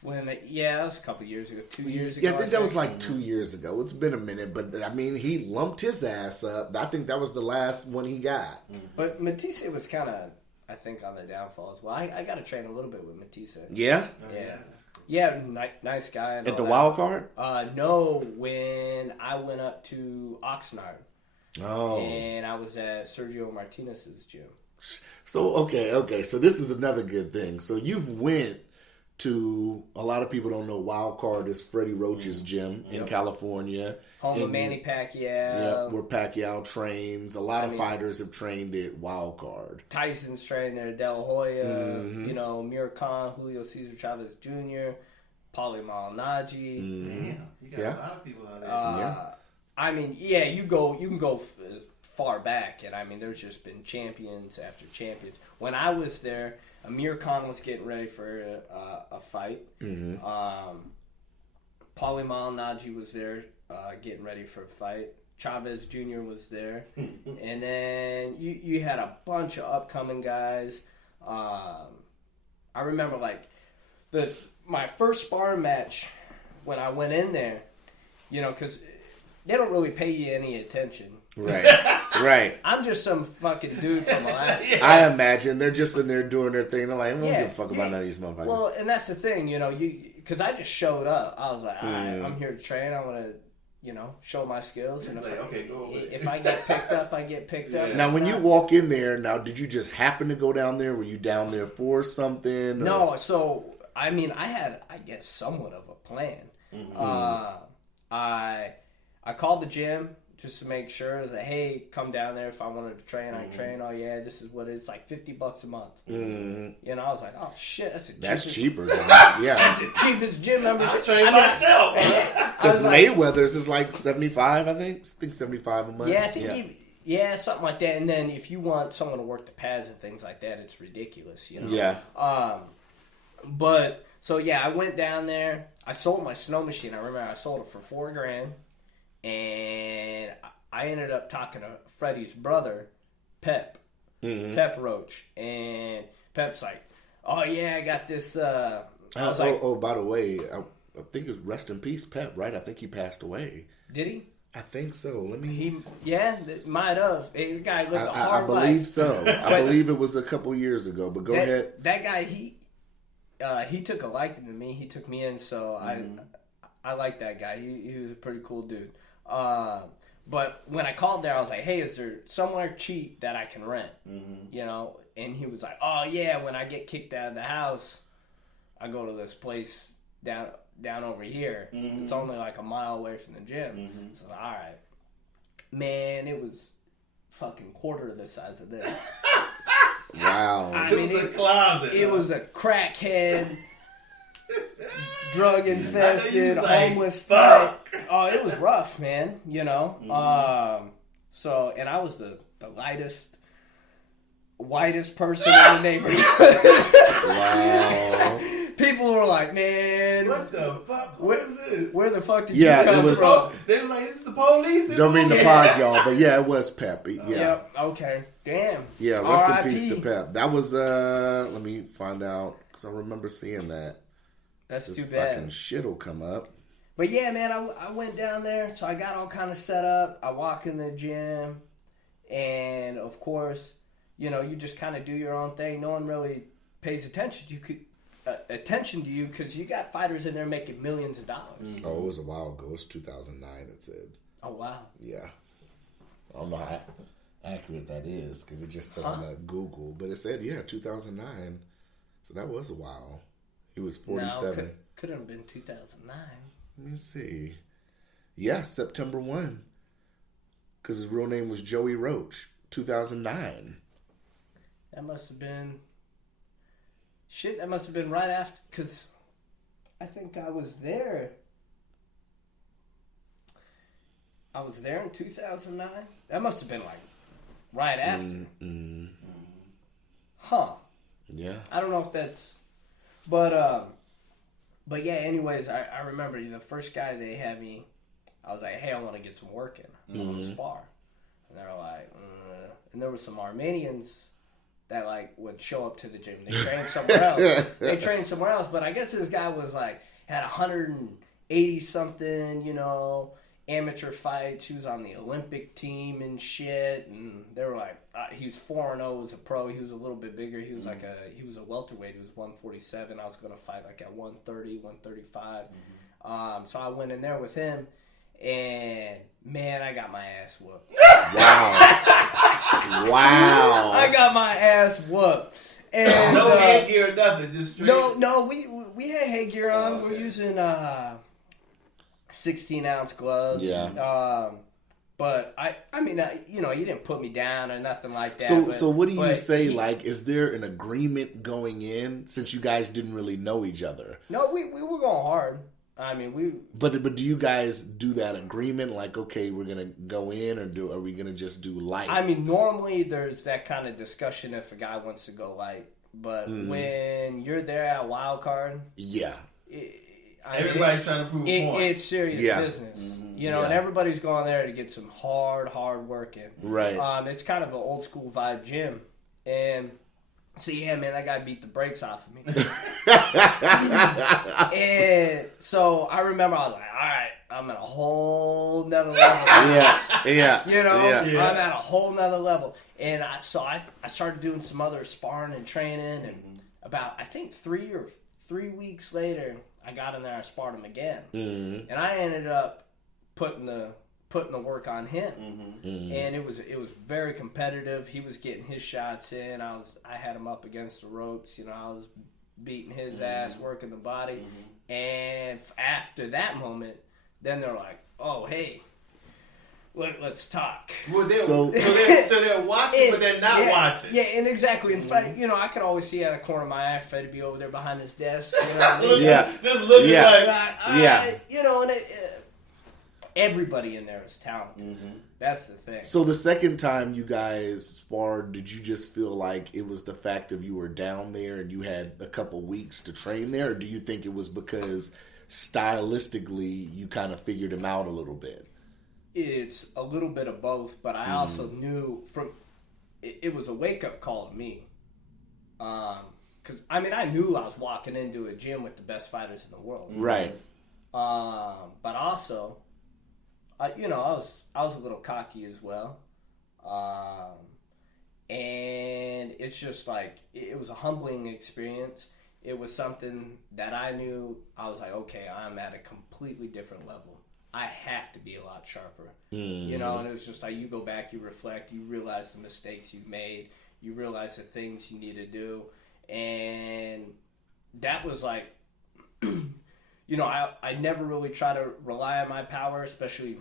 Wait a minute. Yeah, that was a couple years ago. 2 years ago. Yeah, I think that was like 2 years ago. It's been a minute, but I mean, he lumped his ass up. I think that was the last one he got. But Matisse was kind of, I think, on the downfall as well. I got to train a little bit with Matisse. Yeah? Yeah, nice guy. And At all the that. wild card? No, when I went up to Oxnard. Oh. And I was at Sergio Martinez's gym. So, okay. So this is another good thing. So you've went to, a lot of people don't know, Wild Card is Freddie Roach's gym in California. Home of Manny Pacquiao. Yeah, where Pacquiao trains. A lot of fighters have trained at Wild Card. Tyson's trained there, De La Hoya, you know, Mir Khan, Julio Cesar Chavez Jr., Paulie Malignaggi. Damn, you got a lot of people out there. I mean, yeah, you can go far back, and I mean, there's just been champions after champions. When I was there, Amir Khan was getting ready for a fight. Paulie Malignaggi was there getting ready for a fight. Chavez Jr. was there. And then you had a bunch of upcoming guys. I remember, like, my first sparring match when I went in there, you know, because they don't really pay you any attention. Right. I'm just some fucking dude from Alaska. I imagine they're just in there doing their thing. They're like, I don't give a fuck about none of these motherfuckers. Well, and that's the thing, you know, because I just showed up. I was like, all right, I'm here to train. I want to, you know, show my skills. And if I get picked up, I get picked up. Now, when you walk in there, did you just happen to go down there? Were you down there for something? No, so, I mean, I had, I guess, somewhat of a plan. I called the gym just to make sure that, hey, come down there if I wanted to train. I train. Oh, yeah, this is what it's like, $50 a month. You know, I was like, oh, shit, that's cheaper. That's Yeah. the cheapest gym membership. I train myself. Because Mayweather's is like $75, I think. I think $75 a month. Yeah, I think something like that. And then if you want someone to work the pads and things like that, it's ridiculous, you know? Yeah. But, so yeah, I went down there. I sold my snow machine. I remember I sold it for $4,000. And I ended up talking to Freddie's brother, Pep Roach. And Pep's like, oh, yeah, I got this. I was like, by the way, I think it was rest in peace, Pep, right? I think he passed away. did he? I think so. Might have. The guy lived a hard life. I believe so. I believe it was a couple years ago, but go ahead. That guy, he took a liking to me. He took me in, so I like that guy. He was a pretty cool dude. But when I called there, I was like, hey, is there somewhere cheap that I can rent? You know? And he was like, oh, yeah, when I get kicked out of the house, I go to this place down over here. It's only like a mile away from the gym. So, all right. Man, it was fucking quarter of the size of this. Wow. I It mean, was a closet. It was a crackhead, drug infested, like, homeless fuck. type. Oh, it was rough, man. You know. So, and I was the whitest person in the neighborhood. Wow. People were like, "Man, What the fuck? What is this? where the fuck did Yeah, you come it was- from?" They were like, "Is this the police?" Don't mean to pause y'all, but yeah, it was Pep. Yeah. Yep. Okay. Damn. Yeah, rest in R.I.P. peace to Pep. That was, let me find out, because I remember seeing that. That's This too fucking bad. shit will come up. But yeah, man, I went down there, so I got all kind of set up. I walk in the gym, and of course, you know, you just kind of do your own thing. No one really pays attention to you because you got fighters in there making millions of dollars. Oh, it was a while ago. It was 2009, it said. Oh wow. Yeah. I don't know how accurate that is, because it just said on the Google. But it said, yeah, 2009. So that was a while. He was 47. No, could have been 2009. Let me see. Yeah, September 1. Because his real name was Joey Roach. 2009. That must have been... Shit, that must have been right after... Because I think I was there. I was there in 2009. That must have been like right after. Huh. Yeah. I don't know if that's... But yeah, anyways, I remember the first guy they had me, I was like, hey, I want to get some work in. I want to spar. And they're like, and there were some Armenians that like would show up to the gym. They trained somewhere else. But I guess this guy was like had 180 something, you know, amateur fights. He was on the Olympic team and shit. And they were like, he was 4-0 as a pro. He was a little bit bigger. He was like he was a welterweight. He was 147. I was gonna fight like at 130, 135. So I went in there with him, and man, I got my ass whooped. Wow. I got my ass whooped. And, no headgear or nothing, just straight. No, we had headgear on. Okay. We're using 16-ounce gloves. Yeah. But I mean, you know, he didn't put me down or nothing like that. So what do you say? Like, is there an agreement going in since you guys didn't really know each other? No, we were going hard. I mean, But do you guys do that agreement? Like, okay, we're gonna go in, or are we gonna just do light? I mean, normally there's that kind of discussion if a guy wants to go light. But when you're there at Wild Card, yeah. Everybody's trying to prove a point. It's serious business, you know, and everybody's going there to get some hard work in. Right. It's kind of an old school vibe gym, and so yeah, man, that guy beat the brakes off of me. And so I remember I was like, all right, I'm at a whole nother level. Yeah. You know, Yeah. I'm at a whole nother level. And I started doing some other sparring and training, and about, I think 3 weeks later, I got in there and sparred him again. And I ended up putting the work on him. And it was very competitive. He was getting his shots in. I had him up against the ropes, you know, I was beating his ass, working the body. And after that moment, then they're like, oh, hey, let's talk. Well, So they're watching, but they're not watching. Yeah, and exactly. In fact, you know, I could always see out of the corner of my eye Fred to be over there behind his desk. You know what I mean? Just looking Yeah. You know, and everybody in there is talented. That's the thing. So the second time you guys sparred, did you just feel like it was the fact of you were down there and you had a couple weeks to train there, or do you think it was because stylistically you kind of figured him out a little bit? It's a little bit of both, but I also knew it was a wake-up call to me. Because, I mean, I knew I was walking into a gym with the best fighters in the world. Right. But also, I was a little cocky as well. And it's just like, it was a humbling experience. It was something that I knew, I was like, okay, I'm at a completely different level. I have to be a lot sharper. You know, and it was just like, you go back, you reflect, you realize the mistakes you've made, you realize the things you need to do. And that was like, you know, I never really try to rely on my power, especially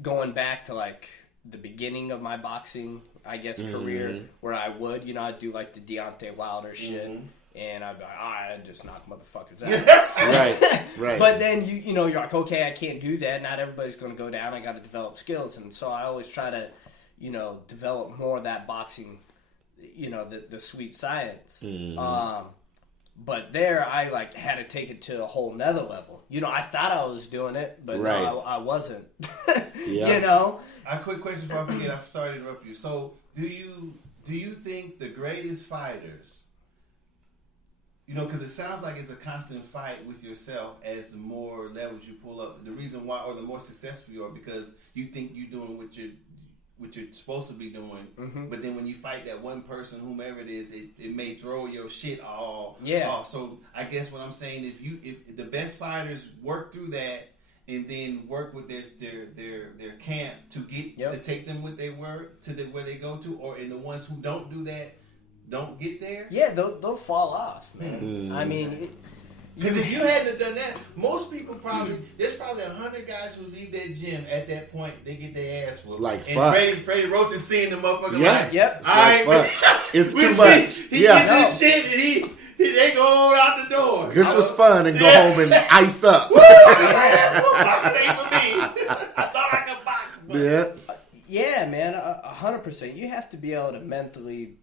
going back to like the beginning of my boxing, I guess, career, where I would, you know, I'd do like the Deontay Wilder shit. And I'd be like, all right, I just knock motherfuckers out. Right. But then, you know, you're like, okay, I can't do that. Not everybody's going to go down. I got to develop skills. And so I always try to, you know, develop more of that boxing, you know, the sweet science. But there, I, like, had to take it to a whole nother level. You know, I thought I was doing it, but no, I wasn't. You know? A quick question before I forget. I'm sorry to interrupt you. So, do you think the greatest fighters, you know, because it sounds like it's a constant fight with yourself as the more levels you pull up. The reason why, or the more successful you are, because you think you're doing what you're supposed to be doing, but then when you fight that one person, whomever it is, it may throw your shit all off. So I guess what I'm saying is, if the best fighters work through that and then work with their camp to get to take them what they were to where they go to, or in the ones who don't do that, don't get there. Yeah, they'll fall off, man. I mean, because if you hadn't done that, most people there's probably 100 guys who leave that gym at that point. They get their ass whooped. Like, and fuck. Freddie Roach is seeing the motherfucker. Yeah. Like, Yep. all right, Like, fuck. It's we too see, much. He Yeah. gets his shit and they go out the door. This was fun, and go home and ice up. Boxing ain't for me. I thought I could box. But Yeah. yeah, man, 100%. You have to be able to mentally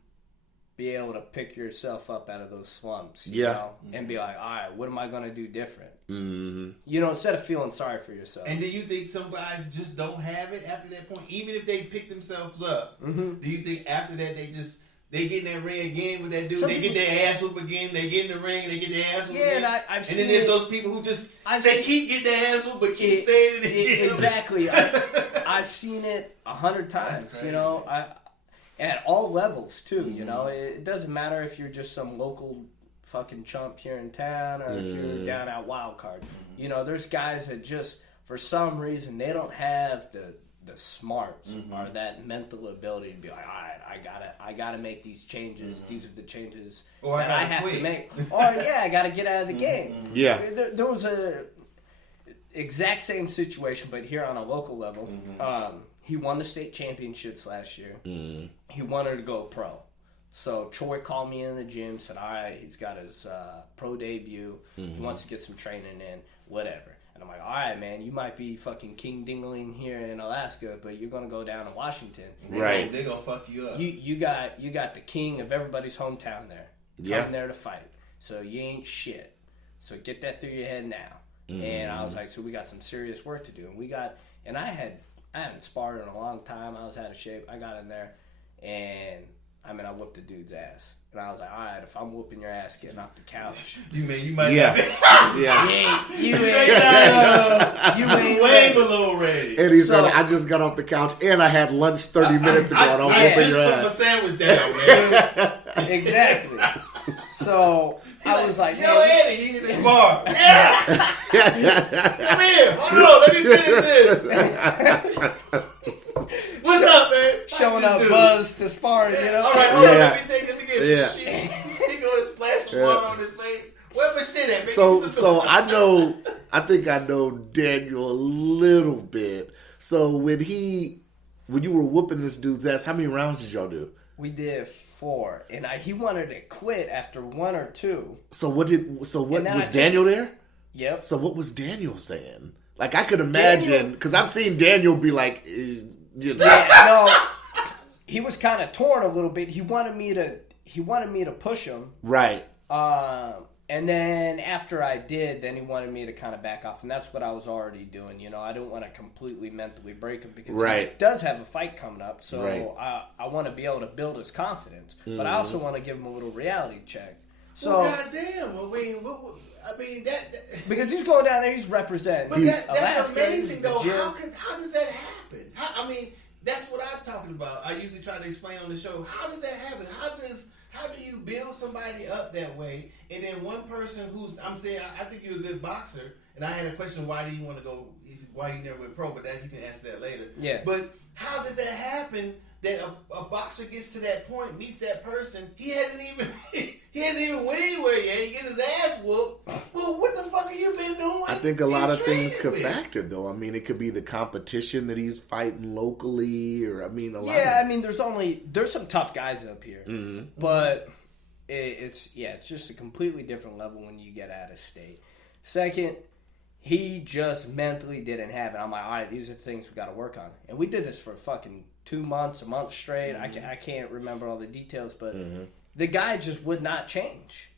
be able to pick yourself up out of those slumps, Yeah. know, and be like, all right, what am I going to do different? Mm-hmm. Instead of feeling sorry for yourself. And do you think some guys just don't have it after that point? Even if they pick themselves up, do you think after that they get in that ring again with that dude, they get their ass whooped again, they get in the ring and they get their ass whooped again? Yeah, and I've seen then there's those people who just keep getting their ass whooped but keep It- staying in the gym. Exactly. I've seen it 100 times, crazy. At all levels too, It doesn't matter if you're just some local fucking chump here in town or if you're down at Wild Card. There's guys that just, for some reason, they don't have the smarts or that mental ability to be like, all right, I gotta make these changes. These are the changes Or that I I gotta have quit. to make. Or I gotta get out of the game. Yeah. There was a exact same situation, but here on a local level. He won the state championships last year. He wanted to go pro. So Troy called me in the gym, said, all right, he's got his pro debut. He wants to get some training in, whatever. And I'm like, all right, man, you might be fucking King Dingling here in Alaska, but you're going to go down to Washington. Right. They're going to fuck you up. You got the king of everybody's hometown there. Yeah. Coming there to fight. So you ain't shit. So get that through your head now. And I was like, so we got some serious work to do. And I hadn't sparred in a long time. I was out of shape. I got in there, and I whooped the dude's ass. And I was like, all right, if I'm whooping your ass getting off the couch, you might Yeah. Yeah. you ain't way ready. below ready. And he So- said, I just got off the couch and I had lunch 30 minutes ago and I'm I whooping just your put my ass. sandwich down, man. Exactly. So I was like, Yo, man, Eddie, you in this bar. Yeah. Come here. Hold on. Let me finish this. What's up, man? showing How up you do? buzz to sparring, All right, hold on. Yeah. Let me get Yeah. shit. He going to splash some water on his face. Where my shit at, man? So I think I know Daniel a little bit. So when you were whooping this dude's ass, how many rounds did y'all do? we did 4, and he wanted to quit after 1 or 2. So what And then was I Daniel there? Yep. So what was Daniel saying? Like I could imagine, because I've seen Daniel be like, Yeah, no, he was kind of torn a little bit. He wanted me to push him. right. And then after I did, then he wanted me to kind of back off, and that's what I was already doing. I didn't want to completely mentally break him because Right. he does have a fight coming up, so Right. I want to be able to build his confidence, but I also want to give him a little reality check. So Well, goddamn. I mean, that because he's going down there, he's representing. But that's Alaska, amazing, the though. gym. How does that happen? I mean, that's what I'm talking about. I usually try to explain on the show. How does that happen? How do you build somebody up that way? And then one person I'm saying, I think you're a good boxer. And I had a question, why do you want to go, why you never went pro? But you can answer that later. Yeah. But how does that happen that a boxer gets to that point, meets that person, he hasn't even went anywhere yet. He gets his ass whooped. Well, what the fuck have you been doing? I think a lot of things could training with? factor, though. I mean, it could be the competition that he's fighting locally, or a lot. Yeah, I mean, there's some tough guys up here, but it's just a completely different level when you get out of state. Second, he just mentally didn't have it. I'm like, all right, these are the things we got to work on, and we did this for fucking 2 months, a month straight. I can't remember all the details, but the guy just would not change.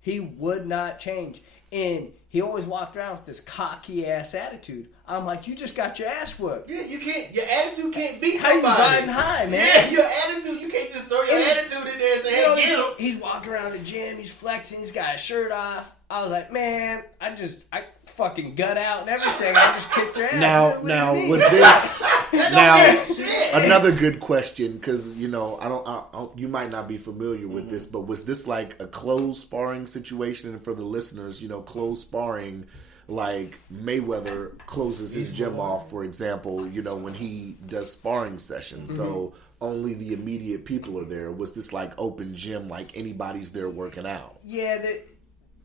He would not change. And he always walked around with this cocky ass attitude. I'm like, you just got your ass whooped. Yeah, you can't. Your attitude can't beat How you nobody. riding high, man? Yeah, your attitude. You can't just throw your And- attitude in there and say, "Hey, get him." He's walking around the gym, he's flexing, he's got his shirt off. I was like, man, I fucking gut out and everything. I just kicked your ass. Now, What do you mean? was this now Shit. another good question? Because I don't. You might not be familiar with this, but was this like a closed sparring situation? And for the listeners, closed sparring, like Mayweather closes his gym off, for example. When he does sparring sessions, so only the immediate people are there. Was this like open gym, like anybody's there working out? Yeah,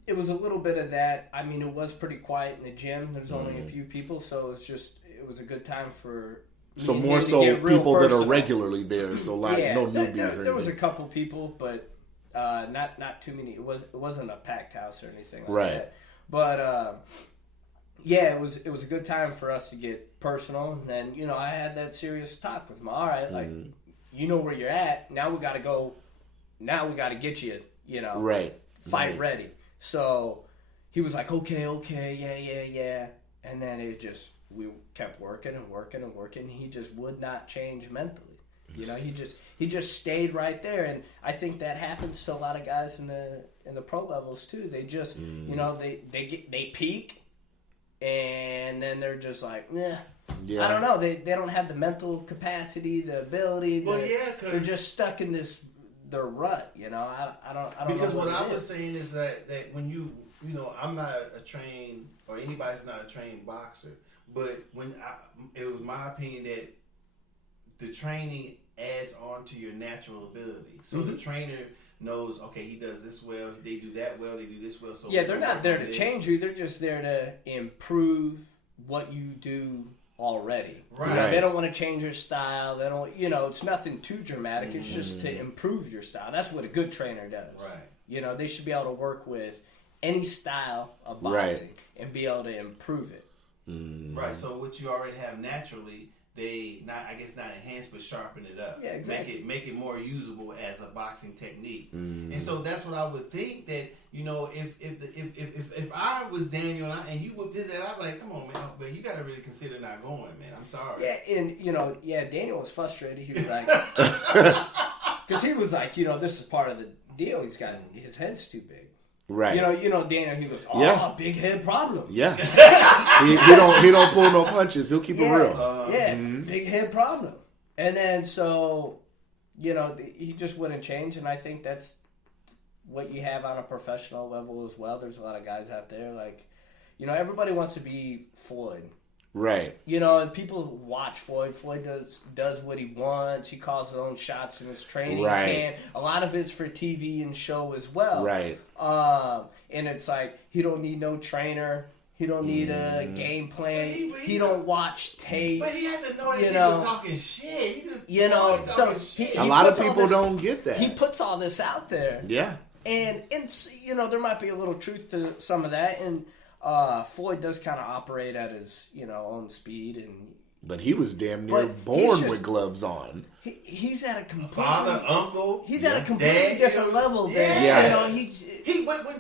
it was a little bit of that. I mean, it was pretty quiet in the gym. There's only a few people, so it was a good time for me So and more him to so get real people that are personal. regularly there. So like no newbies. There was a couple people, but not too many. It wasn't a packed house or anything like Right. that. But yeah, it was a good time for us to get personal. And then I had that serious talk with him. All right, like you know where you're at. Now we got to go now we got to get you, you know, Right. fight Right. ready. So he was like, okay, yeah. And then we kept working and working and working. He just would not change mentally. You know, he just stayed right there. And I think that happens to a lot of guys in the pro levels too. They just, you know, they peak and then they're just like, yeah. I don't know. They don't have the mental capacity, the ability. They're just stuck in their rut. You know, I don't. Because know what I it was is. saying is that when you know, I'm not a trained, or anybody's not a trained boxer, but it was my opinion that the training adds on to your natural ability. So the trainer knows, okay, he does this well, they do that well, they do this well. So Yeah, they're not there to change you. They're just there to improve what you do already. Right. You know, they don't want to change your style. They don't, you know, it's nothing too dramatic. It's just to improve your style. That's what a good trainer does. Right. You know, they should be able to work with any style of boxing and be able to improve it. Right. So what you already have naturally, they not enhance but sharpen it up. Yeah, exactly. Make it more usable as a boxing technique. And so that's what I would think, that, you know, if I was Daniel and you whooped his ass, I'd be like, come on, man, you got to really consider not going, man. I'm sorry. Yeah, and you know, Daniel was frustrated. He was like, because he was like, you know, this is part of the deal. He's got his head's too big. Right. You know, Daniel. He goes, big head problem. Yeah. he don't pull no punches. He'll keep it real. Big head problem. And then so, you know, he just wouldn't change, and I think that's what you have on a professional level as well. There's a lot of guys out there, like, you know, everybody wants to be Floyd. Right. You know, and people watch Floyd. Floyd does what he wants. He calls his own shots in his training camp. A lot of it's for TV and show as well. Right. And it's like, he don't need no trainer. He don't need a game plan. He don't watch tape. But he had to know that people talking shit. He just, you know, so a lot of people don't get that. He puts all this out there. Yeah. And you know, there might be a little truth to some of that. And Floyd does kind of operate at his, you know, own speed, but he was damn near born with gloves on. He's at a completely uncle. He's at a completely different level than Yeah. you know.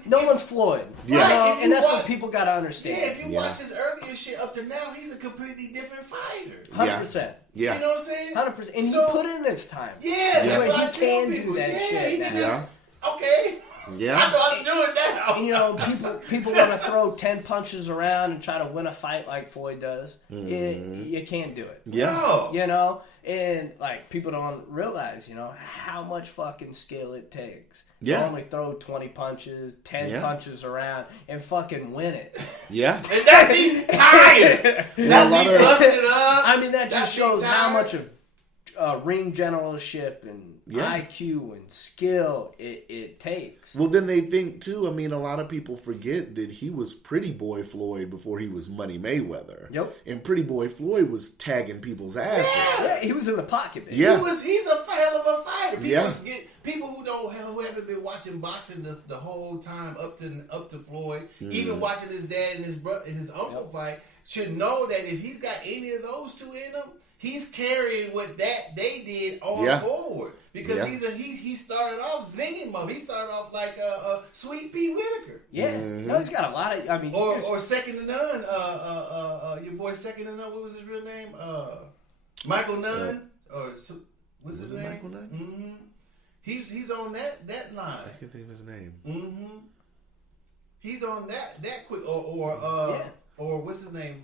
No one's Floyd. Yeah. You know, If and that's watch- what people got to understand. Yeah, if you watch his earlier shit up to now, he's a completely different fighter. 100%. Yeah. You know what I'm saying? 100%. And So- he put in his time. Yeah, that's Where what I he tell can people. do that Yeah, shit he now. can just, okay. Yeah. I know how to do it now. You know, people want to throw 10 punches around and try to win a fight like Floyd does. You can't do it. Yeah. No. You know? And, like, people don't realize, you know, how much fucking skill it takes. Yeah. To only throw 20 punches, 10 punches around, and fucking win it. Yeah. And that be tired. Yeah, a That lot be of- busted up. I mean, that just be shows how tired. much of ring generalship and IQ and skill it takes. Well, then they think too. I mean, a lot of people forget that he was Pretty Boy Floyd before he was Money Mayweather. Yep. And Pretty Boy Floyd was tagging people's asses. Yeah, he was in the pocket, man. Yeah. He's a hell of a fighter. People Yeah. who haven't been watching boxing the whole time up to Floyd, even watching his dad and his brother and his uncle fight, should know that if he's got any of those two in him, he's carrying what they did on forward. Because he started off zinging mom. He started off like Sweet Pea Whitaker. Yeah. No, he's got a lot of. I mean, Or second to none. Your boy second to none. What was his real name? Michael Nunn. What's his name? Michael Nunn? Mm-hmm. He's on that line. I can't think of his name. Mm-hmm. He's on that quick. Or what's his name?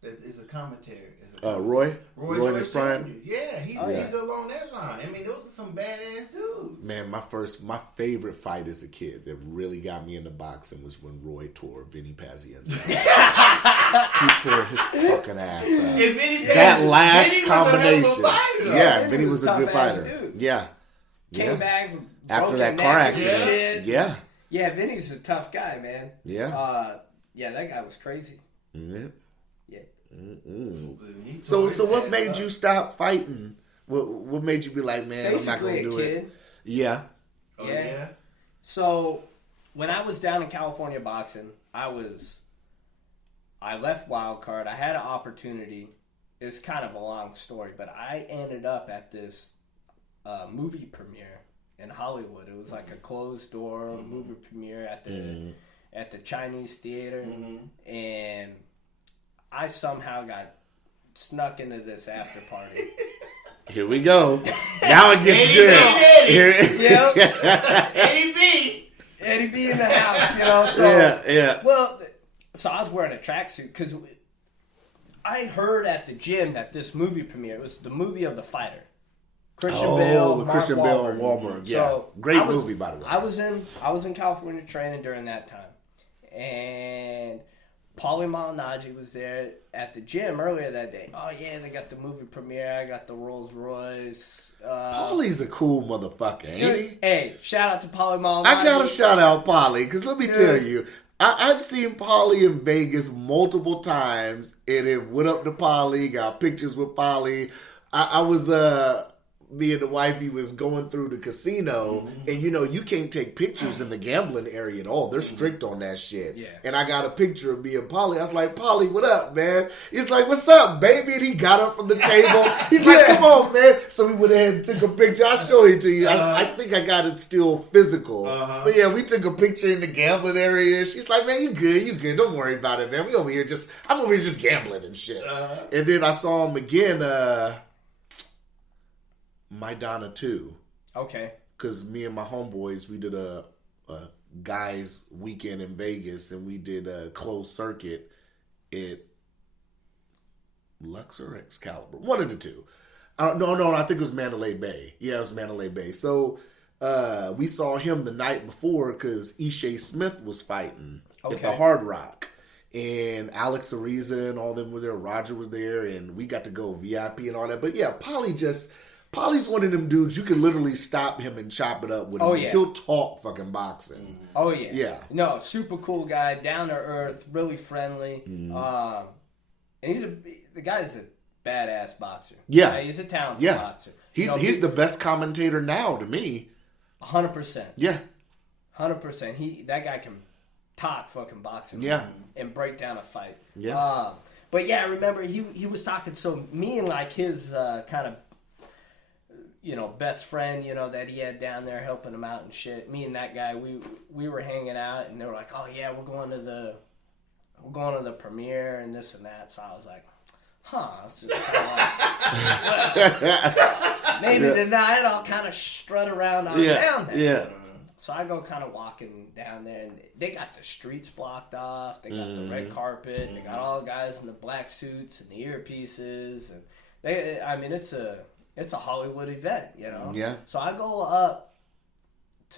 That is a commentary. Roy in Joyce his prime. Jr. Yeah, he's along that line. I mean, those are some badass dudes. Man, my favorite fight as a kid that really got me into boxing was when Roy tore Vinny Pazienza. He tore his fucking ass up. And Vinny That last Vinny combination. was a hell of a fighter, though. Yeah, Vinny was a tough good ass fighter. dude. Yeah. came back from after broken that neck car and accident. shit. Yeah. Yeah, Vinny's a tough guy, man. Yeah. Yeah, that guy was crazy. Yeah. Yeah. So what made you stop fighting? What made you be like, man, I'm not Basically gonna a do kid. it? Yeah. Oh, Yeah. yeah. So when I was down in California boxing, I left Wild Card. I had an opportunity. It's kind of a long story, but I ended up at this movie premiere in Hollywood. It was like a closed door movie premiere at the Chinese theater, and I somehow got snuck into this after party. Here we go. Now it gets good. Yep. Eddie B in the house, you know. So, yeah. Well, so I was wearing a tracksuit because I heard at the gym that this movie premiere, it was the movie of The Fighter. Christian Bale, with Mark Christian Bale and Wahlberg. Wahlberg. Yeah, So great movie, by the way. I was in California training during that time, and Paulie Malignaggi was there at the gym earlier that day. Oh yeah, they got the movie premiere. I got the Rolls Royce. Paulie's a cool motherfucker, ain't he? Hey, shout out to Paulie Malignaggi. I gotta shout out Paulie, because let me tell you, I've seen Paulie in Vegas multiple times, and it went up to Paulie, got pictures with Paulie. I was me and the wifey was going through the casino, and you can't take pictures in the gambling area at all. They're strict on that shit. Yeah. And I got a picture of me and Paulie. I was like, Paulie, what up, man? He's like, what's up, baby? And he got up from the table. He's like, come on, man. So we went ahead and took a picture. I'll show it to you. I think I got it still physical. But yeah, we took a picture in the gambling area. She's like, man, you good. Don't worry about it, man. I'm over here just gambling and shit. And then I saw him again, Maidana 2. Okay. Because me and my homeboys, we did a guys weekend in Vegas, and we did a closed circuit at Luxor or Excalibur. One of the two. No, I think it was Mandalay Bay. Yeah, it was Mandalay Bay. So we saw him the night before because Ishe Smith was fighting at the Hard Rock. And Alex Ariza and all them were there. Roger was there, and we got to go VIP and all that. But yeah, Paulie's one of them dudes you can literally stop him and chop it up with him. Oh, yeah. He'll talk fucking boxing. Oh yeah. Yeah. No, super cool guy, down to earth, really friendly. And the guy's a badass boxer. Yeah. He's a talented boxer. He's the best commentator now to me. 100%. Yeah. 100%. That guy can talk fucking boxing. Yeah. And break down a fight. Yeah. But yeah, I remember he was talking. So me and like his kind of best friend, that he had down there helping him out and shit. Me and that guy, we were hanging out, and they were like, "Oh yeah, we're going to the premiere and this and that." So I was like, it's just kind of like maybe tonight I'll kind of strut around down there. Yeah. So I go kind of walking down there, and they got the streets blocked off. They got the red carpet, and they got all the guys in the black suits and the earpieces, and it's a Hollywood event, Yeah. So I go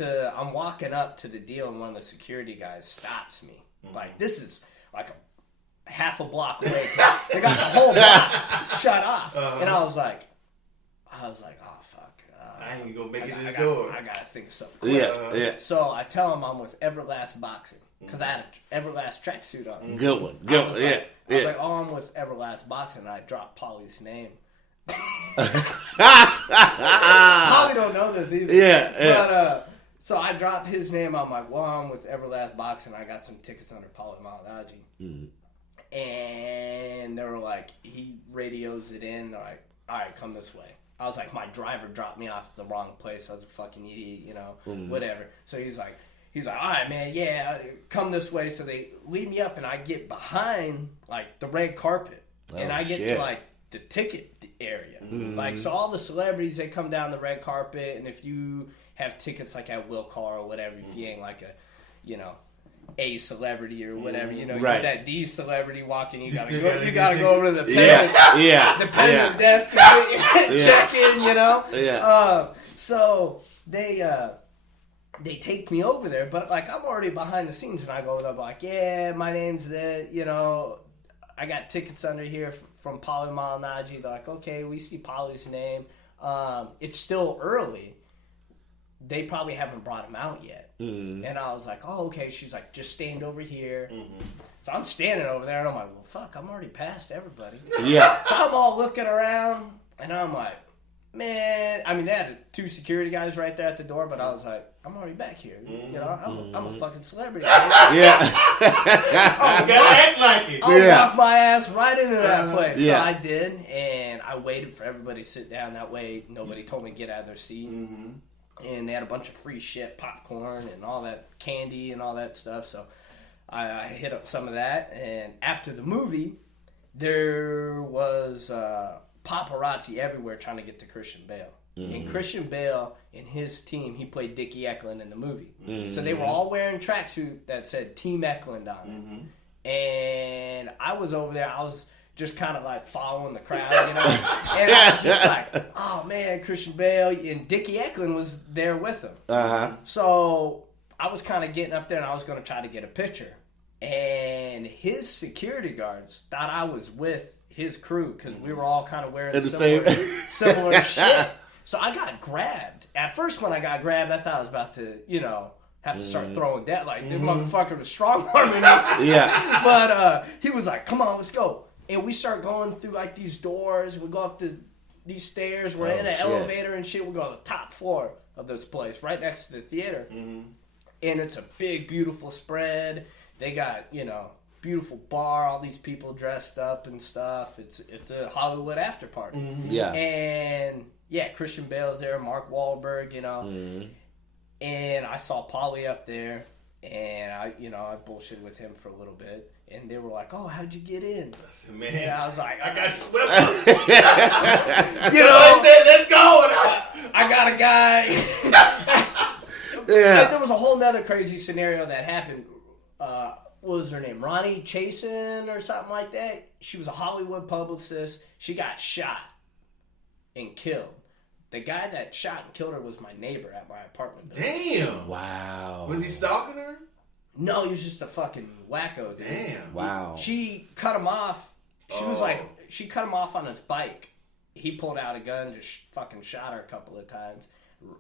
I'm walking up to the deal, and one of the security guys stops me. Like, this is like a half a block away. They got the whole block shut off. And I was like, oh, fuck. I ain't gonna make it in the door. I gotta think of something quick. Yeah. So I tell him I'm with Everlast Boxing, because I had an Everlast tracksuit on. Good one. I was like, oh, I'm with Everlast Boxing, and I dropped Paulie's name. Probably don't know this either. Yeah. But so I dropped his name. I'm like, well, I'm with Everlast Boxing. I got some tickets under Paulie Malignaggi. And they were like, he radios it in. They're like, all right, come this way. I was like, my driver dropped me off at the wrong place. I was a fucking idiot, whatever. So he's like, all right, man, yeah, come this way. So they lead me up, and I get behind like the red carpet, and I get to like the ticket area. Like, so all the celebrities, they come down the red carpet, and if you have tickets like at Will Carr or whatever, if you ain't like a celebrity or whatever, you right. That D celebrity walking, you gotta go over to the payment desk and check in, so they take me over there, but like I'm already behind the scenes, and I go up like, yeah, my name's I got tickets under here from Paulie Malignaggi. They're like, okay, we see Paulie's name. It's still early. They probably haven't brought him out yet. And I was like, oh, okay. She's like, just stand over here. So I'm standing over there, and I'm like, well, fuck, I'm already past everybody. Yeah. So I'm all looking around, and I'm like, Man, I mean, they had 2 security guys right there at the door, but I was like, I'm already back here. You know, I'm a fucking celebrity. Yeah. You gotta act like it. I'll Yeah. walk my ass right into that place. Yeah. So I did, and I waited for everybody to sit down. That way, nobody told me to get out of their seat. And they had a bunch of free shit, popcorn and all that candy and all that stuff. So I hit up some of that. And after the movie, there was paparazzi everywhere trying to get to Christian Bale. And Christian Bale and his team, he played Dickie Eklund in the movie. So they were all wearing tracksuit that said Team Eklund on it. And I was over there, I was just kind of like following the crowd, you know. And I was just like, oh man, Christian Bale. And Dickie Eklund was there with him. So I was kind of getting up there and I was going to try to get a picture. And his security guards thought I was with his crew because we were all kind of wearing similar shit. So I got grabbed. At first, when I got grabbed, I thought I was about to, you know, have to start throwing that. Like, this motherfucker was strong arming me. Yeah. But he was like, come on, let's go. And we start going through, like, these doors. We go up these stairs. We're in an elevator and shit. We go to the top floor of this place, right next to the theater. And it's a big, beautiful spread. They got, you know, beautiful bar, all these people dressed up and stuff. It's a Hollywood after party. Yeah. And yeah, Christian Bale's there, Mark Wahlberg, you know. And I saw Paulie up there, and I bullshitted with him for a little bit. And they were like, "Oh, how'd you get in?" Man, and I was like, I got swept up. you know, I said, let's go. And I got a guy. Yeah. And there was a whole nother crazy scenario that happened. What was her name? Ronnie Chasen or something like that. She was a Hollywood publicist. She got shot and killed. The guy that shot and killed her was my neighbor at my apartment building. Damn. Wow. Was he stalking her? No, he was just a fucking wacko, dude. Damn. Wow. She cut him off. She was like, she cut him off on his bike. He pulled out a gun, just fucking shot her a couple of times.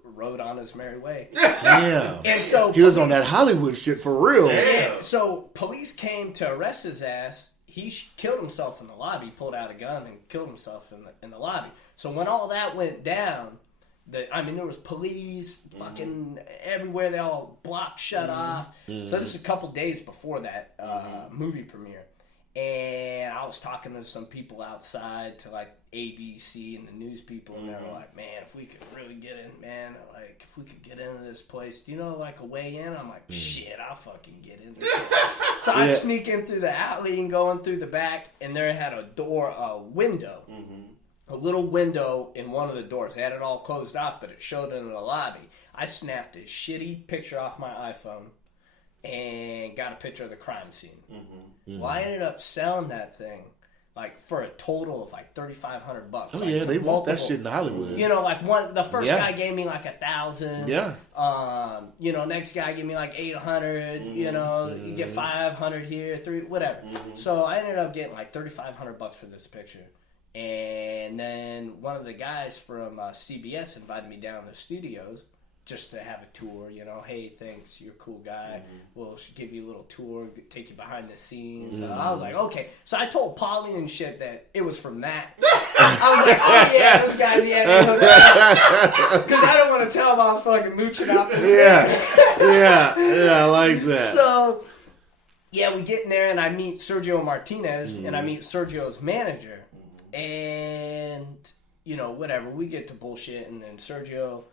Rode on his merry way. Damn. And so He was on that Hollywood shit for real. Damn. So police came to arrest his ass. He killed himself in the lobby, pulled out a gun and killed himself in the lobby. So when all that went down, there was police fucking everywhere. They all blocked, shut off. So this is a couple days before that movie premiere. And I was talking to some people outside, to like ABC and the news people, and they were like, "Man, if we could really get in, man, like if we could get into this place, do you know like a way in?" I'm like, "Shit, I'll fucking get in." So I sneak in through the alley and going through the back, and there had a window, a little window in one of the doors. They had it all closed off, but it showed into the lobby. I snapped a shitty picture off my iPhone and got a picture of the crime scene. Well, I ended up selling that thing like for a total of like $3,500. Oh like, yeah, they want that multiple- shit in Hollywood. You know, like the first guy gave me like 1,000. Yeah. You know, next guy gave me like 800. You know, you get 500 here, whatever. So I ended up getting like $3,500 for this picture. And then one of the guys from CBS invited me down to the studios just to have a tour, you know. Hey, thanks, you're a cool guy. We'll give you a little tour, take you behind the scenes. So I was like, okay. So I told Paulie and shit that it was from that. I was like, oh yeah, those guys, because I don't want to tell them I was fucking mooching off. Yeah, I like that. So yeah, we get in there and I meet Sergio Martinez and I meet Sergio's manager, and you know, whatever, we get to bullshit, and then Sergio.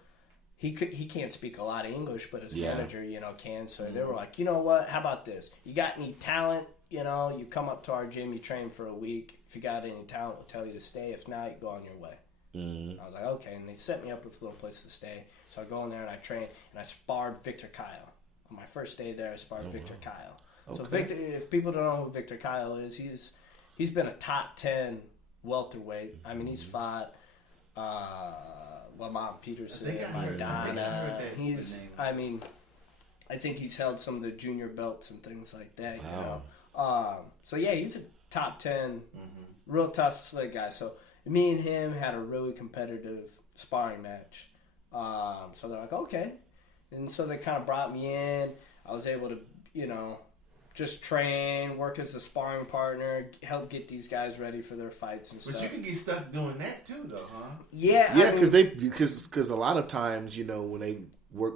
He can't speak a lot of English, but his manager, you know, can. So they were like, you know what? How about this? You got any talent? You know, you come up to our gym, you train for a week. If you got any talent, we'll tell you to stay. If not, you go on your way. I was like, okay. And they set me up with a little place to stay. So I go in there and I train, and I sparred Victor Kyle. On my first day there, I sparred Victor Kyle. Okay. So Victor, if people don't know who Victor Kyle is, he's been a top 10 welterweight. I mean, he's fought Lamont Peterson, Maidana. I think he's held some of the junior belts and things like that. Wow. You know? So yeah, he's a top 10, real tough, slick guy. So me and him had a really competitive sparring match. So they're like, okay. And so they kind of brought me in. I was able to, you know, just train, work as a sparring partner, help get these guys ready for their fights and But stuff. you can get stuck doing that too, though, huh? Yeah, Yeah, I mean, because a lot of times, when they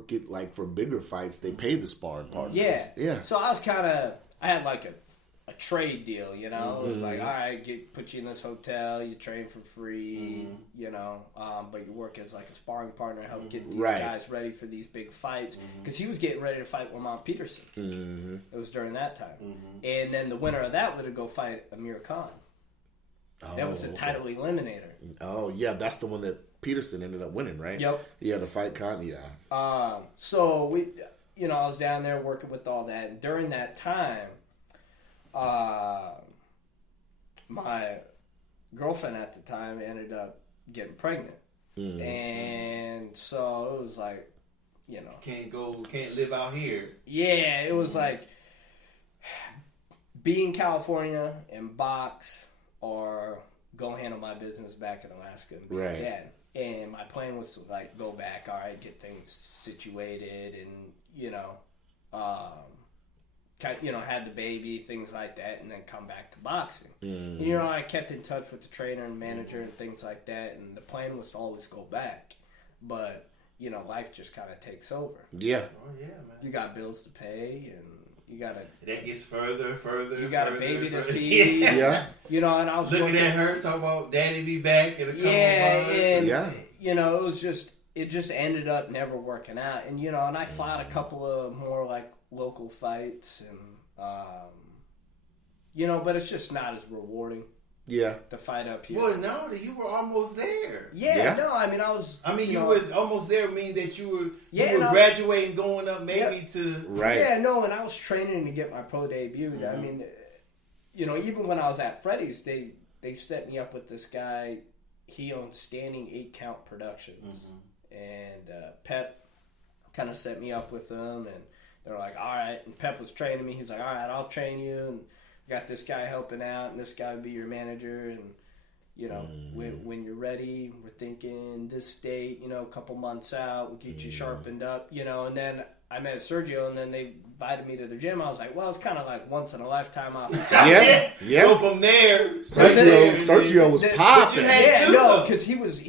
get like for bigger fights, they pay the sparring partners. yeah. So I was I had like a trade deal, It was like, all right, put you in this hotel, you train for free, but you work as like a sparring partner, help get these guys ready for these big fights. Because he was getting ready to fight Lamont Peterson. It was during that time. And then the winner of that would go fight Amir Khan. That was a title eliminator. Oh, yeah, that's the one that Peterson ended up winning, right? Yep. Yeah, the fight Khan, yeah. So we, I was down there working with all that. And during that time, my girlfriend at the time ended up getting pregnant. And so it was like, can't live out here. Yeah, it was like be in California and box or go handle my business back in Alaska and be a dad. And my plan was to like go back, all right, get things situated and, had the baby, things like that, and then come back to boxing. I kept in touch with the trainer and manager and things like that, and the plan was to always go back. But, life just kind of takes over. Yeah. Oh, yeah, man. You got bills to pay, and you got to... That gets further. You got a baby to feed. Yeah. And I was looking at her, talking about daddy be back in a couple months. It was just... It just ended up never working out. And, and I fought a couple of more, like, local fights and... but it's just not as rewarding. Yeah. To fight up here. Well, no, you were almost there. Yeah. No, I mean, I was... you were almost there, mean that you were graduating, going up maybe to... Right. Yeah, no, and I was training to get my pro debut. I mean, even when I was at Freddy's, they set me up with this guy. He owned Standing 8 Count Productions. And Pep kind of set me up with them, and they're like, all right. And Pep was training me. He's like, all right, I'll train you. And got this guy helping out, and this guy would be your manager. And, when you're ready, we're thinking this date, a couple months out, we'll get you sharpened up, And then I met Sergio, and then they invited me to the gym. I was like, well, it's kind of like once in a lifetime opportunity. Yeah. Go from there. Sergio was popping. Because he was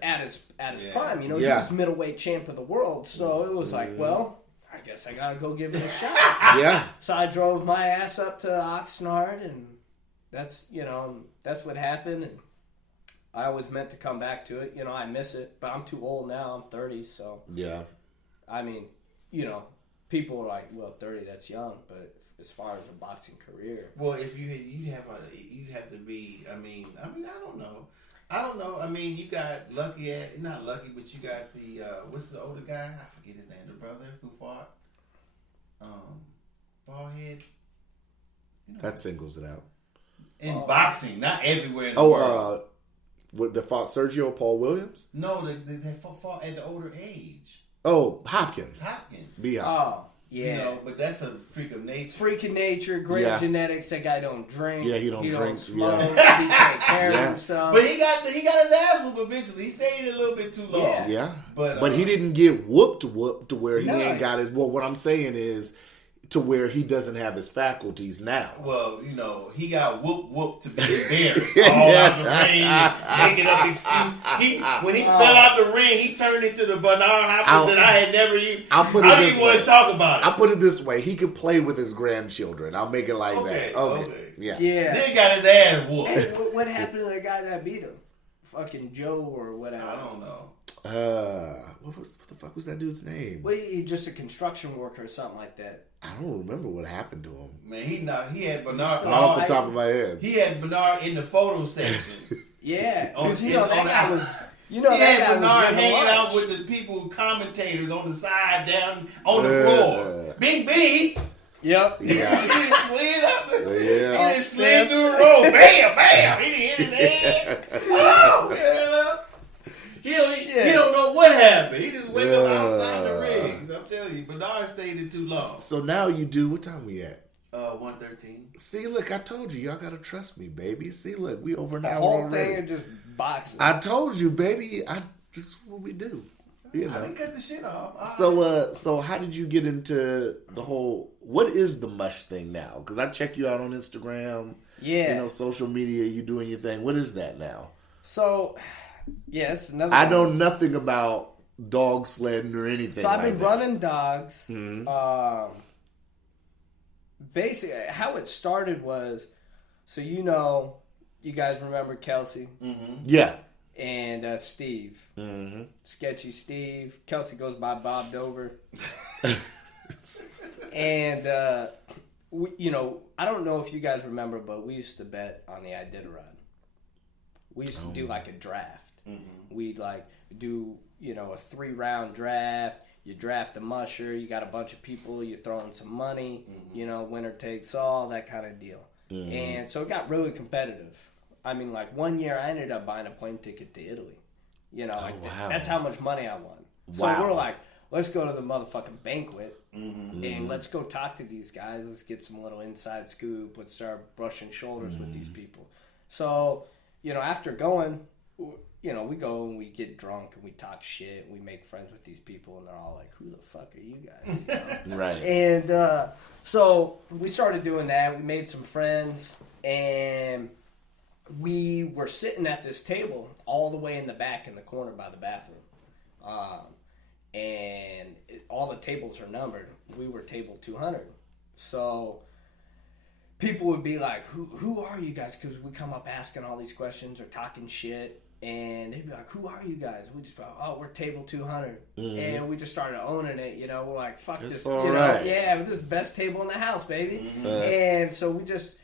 at his prime. He was middleweight champ of the world. So it was like, well, I guess I gotta go give it a shot. Yeah. So I drove my ass up to Oxnard, and that's what happened. And I always meant to come back to it. I miss it, but I'm too old now. I'm 30, so yeah. I mean, people are like, well, 30, that's young, but as far as a boxing career, well, if you have to be. I mean, I don't know. I mean, you got not lucky, but you got the what's the older guy? I forget his name. The brother who fought, bald head. That singles it out. In boxing, not everywhere in the world. What, that fought Sergio Paul Williams? No, they fought at the older age. Oh, Hopkins. B-Hop. Oh, yeah. But that's a freak of nature. Freak of nature, great genetics. That guy don't drink. Yeah, he don't drink. Smoke. He take care of himself. But he got his ass whooped eventually. He stayed a little bit too long. Yeah. But he didn't get whooped to where he ain't got his... Well, what I'm saying is to where he doesn't have his faculties now. Well, he got whooped to be embarrassed all out the ring, making up excuses. When he fell out the ring, he turned into the Bernard Hopkins that I had never even... I didn't even want to talk about it. I'll put it this way. He could play with his grandchildren. I'll make it like that. Okay. Yeah. Then he got his ass whooped. Hey, what happened to the guy that beat him? Fucking Joe or whatever. I don't know. What the fuck was that dude's name? Well, he's just a construction worker or something like that. I don't remember what happened to him. Man, he had Bernard Not off the top of my head. He had Bernard in the photo section. Yeah, because that guy was. He had Bernard hanging out with the people, commentators on the side, down on the floor. Big B. Yep. Yeah. He slid up he slid through the road. Bam, bam. He didn't hit his head. Oh, He don't know what happened. He just wake up outside the rings. I'm telling you, Bernard stayed in too long. So now you do. What time we at? 1:13. See, look, I told you. Y'all gotta trust me, baby. See, look, we over now. The whole thing is just boxing. I told you, baby. This is what we do. I didn't cut the shit off. So how did you get into the whole what is the mush thing now? Because I check you out on Instagram. Yeah. You know, social media, you doing your thing. What is that now? So, yeah, it's another. I know nothing about dog sledding or anything. So I've like been that. running dogs. Basically, how it started was, so you guys remember Kelsey Yeah. and Steve, Sketchy Steve. Kelsey goes by Bob Dover, and I don't know if you guys remember, but we used to bet on the Iditarod. We used to do like a draft. We'd like do a 3-round draft. You draft a musher. You got a bunch of people. You throw in some money. Winner takes all, that kind of deal. And so it got really competitive. I mean, like one year I ended up buying a plane ticket to Italy. Wow. That's how much money I won. Wow. So we're like, let's go to the motherfucking banquet and let's go talk to these guys. Let's get some little inside scoop. Let's start brushing shoulders with these people. So, after going, we go and we get drunk and we talk shit. And we make friends with these people and they're all like, who the fuck are you guys? Right. And so we started doing that. We made some friends and we were sitting at this table all the way in the back in the corner by the bathroom. All the tables are numbered. We were table 200. So people would be like, who are you guys? Because we come up asking all these questions or talking shit. And they'd be like, who are you guys? We just go, we're table 200. And we just started owning it. We're like, fuck It's this. all right. Yeah, this is the best table in the house, baby. And so we just,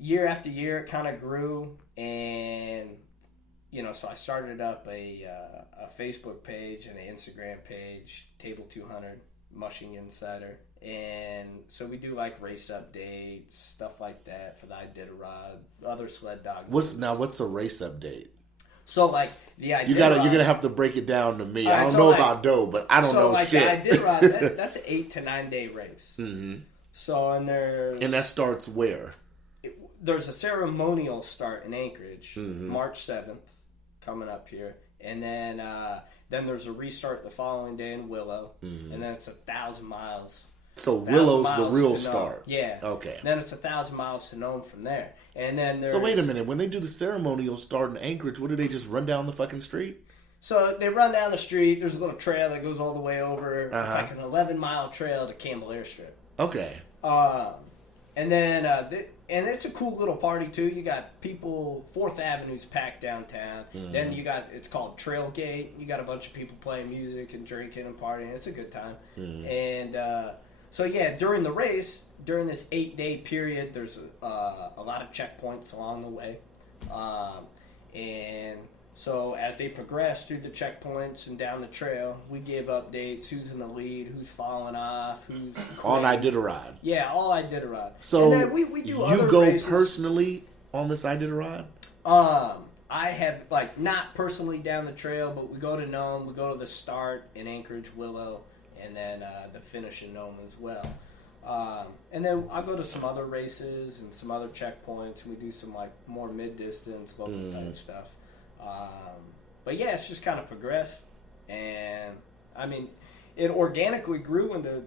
year after year, it kind of grew. And, so I started up a Facebook page and an Instagram page, Table 200, Mushing Insider. And so we do like race updates, stuff like that for the Iditarod, other sled dog. What's a race update? So like the Iditarod, You're gonna have to break it down to me. I don't so know like- about dough, but I don't know like shit. the Iditarod, that's an 8 to 9 day race. So And that starts where? there's a ceremonial start in Anchorage, March 7th, coming up here, and then there's a restart the following day in Willow, and then it's 1,000 miles. So 1,000 Willow's the miles real to Nome. start. Yeah. Okay. And then it's 1,000 miles to Nome from there, and then there's, So wait a minute. When they do the ceremonial start in Anchorage, what do they just run down the fucking street? So they run down the street. There's a little trail that goes all the way over. It's like an 11-mile trail to Campbell Airstrip. Okay. And then, and it's a cool little party too. You got people, 4th Avenue's packed downtown. Then it's called Trailgate. You got a bunch of people playing music and drinking and partying. It's a good time. And so yeah, during the race, during this 8-day period, there's a lot of checkpoints along the way. And so as they progress through the checkpoints and down the trail, we give updates: who's in the lead, who's falling off, who's On quitting. Iditarod. Yeah, all Iditarod. So and then we do you other go races. personally on this Iditarod? I have not personally down the trail, but we go to Nome, we go to the start in Anchorage, Willow, and then the finish in Nome as well. And then I go to some other races and some other checkpoints. We do some more mid-distance, local type stuff. But yeah, it's just kind of progressed, and I mean, it organically grew into,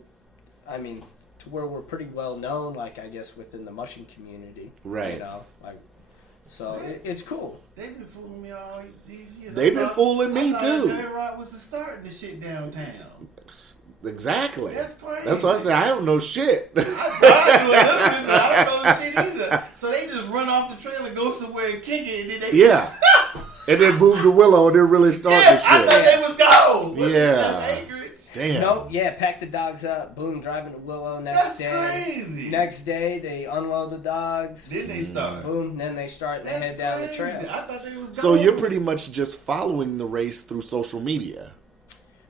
to where we're pretty well known, I guess within the mushing community, Right. So it's cool. They've been fooling me all these years. They've been fooling me, too. Iditarod was the start of the shit downtown. Exactly. That's crazy. That's what I said. I don't know shit. I thought I knew a little bit, but I don't know shit either. So they just run off the trail and go somewhere and kick it, and then they Yeah. And then move to Willow and then really start Yeah, the shit. I thought they was gone. But Yeah. that's Anchorage. Damn. No, yeah, pack the dogs up, boom, driving to Willow next That's day. crazy. Next day, they unload the dogs, Then they start. boom, then they start and they That's head down crazy. the trail. I thought they was gone. So you're pretty much just following the race through social media.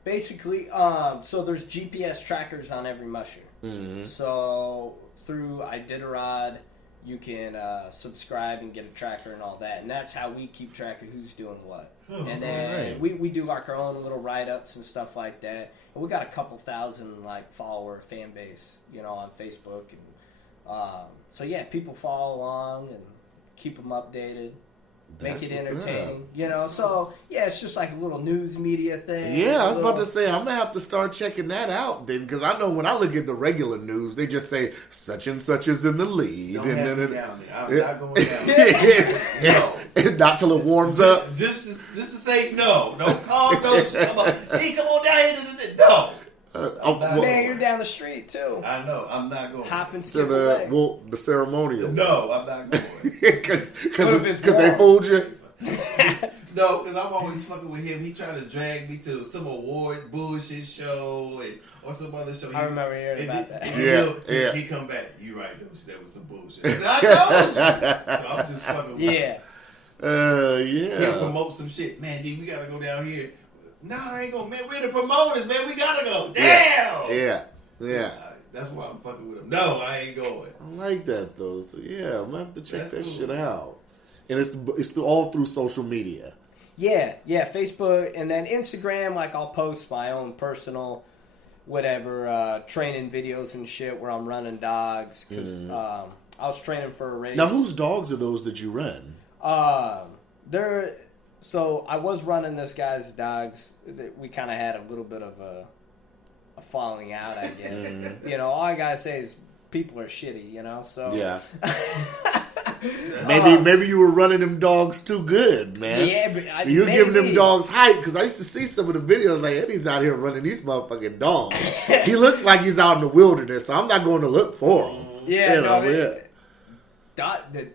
Basically, so there's GPS trackers on every musher. So through Iditarod, you can subscribe and get a tracker and all that, and that's how we keep track of who's doing what. And then we do our own little write-ups and stuff like that. And we got a couple thousand follower fan base, on Facebook, and so yeah, people follow along and keep them updated. make it That's what's entertaining, you know. So yeah, it's just like a little news media thing. Yeah, I was about little- to say I'm gonna have to start checking that out then, because I know when I look at the regular news, they just say such and such is in the lead, Don't and have me then down there. I'm not going down there. No. not till it warms up. Just to say no. No call, no shit. I'm like, hey, come on down here. No. I'm not Man, going. you're down the street too. I know. I'm not going. Hop and To skip away. the ceremonial. No, I'm not going. Because What if it's they warm? fooled you. No, because I'm always fucking with him. He trying to drag me to some award bullshit show or some other show. I remember hearing about that. Yeah. He come back. You right, though. That was some bullshit. I said, I told you. So I'm just fucking with him. Yeah. He'll Yeah. promote some shit. Man, D, we gotta go down here. Nah, I ain't gonna. Man, we're the promoters, man. We gotta go. Damn. Yeah. That's why I'm fucking with him. No, I ain't going. I like that though. So yeah, I'm gonna have to check That's that cool. shit out. And it's all through social media. Yeah, Facebook, and then Instagram, like I'll post my own personal, whatever, training videos and shit where I'm running dogs, because I was training for a race. Now, whose dogs are those that you run? So I was running this guy's dogs. We kind of had a little bit of a falling out, I guess. You know, all I gotta say is people are shitty, you know, so. Yeah. maybe you were running them dogs too good, man. Yeah, but You're giving them maybe. dogs hype, because I used to see some of the videos like Eddie's out here running these motherfucking dogs. He looks like he's out in the wilderness, so I'm not going to look for him. Yeah, You no, know,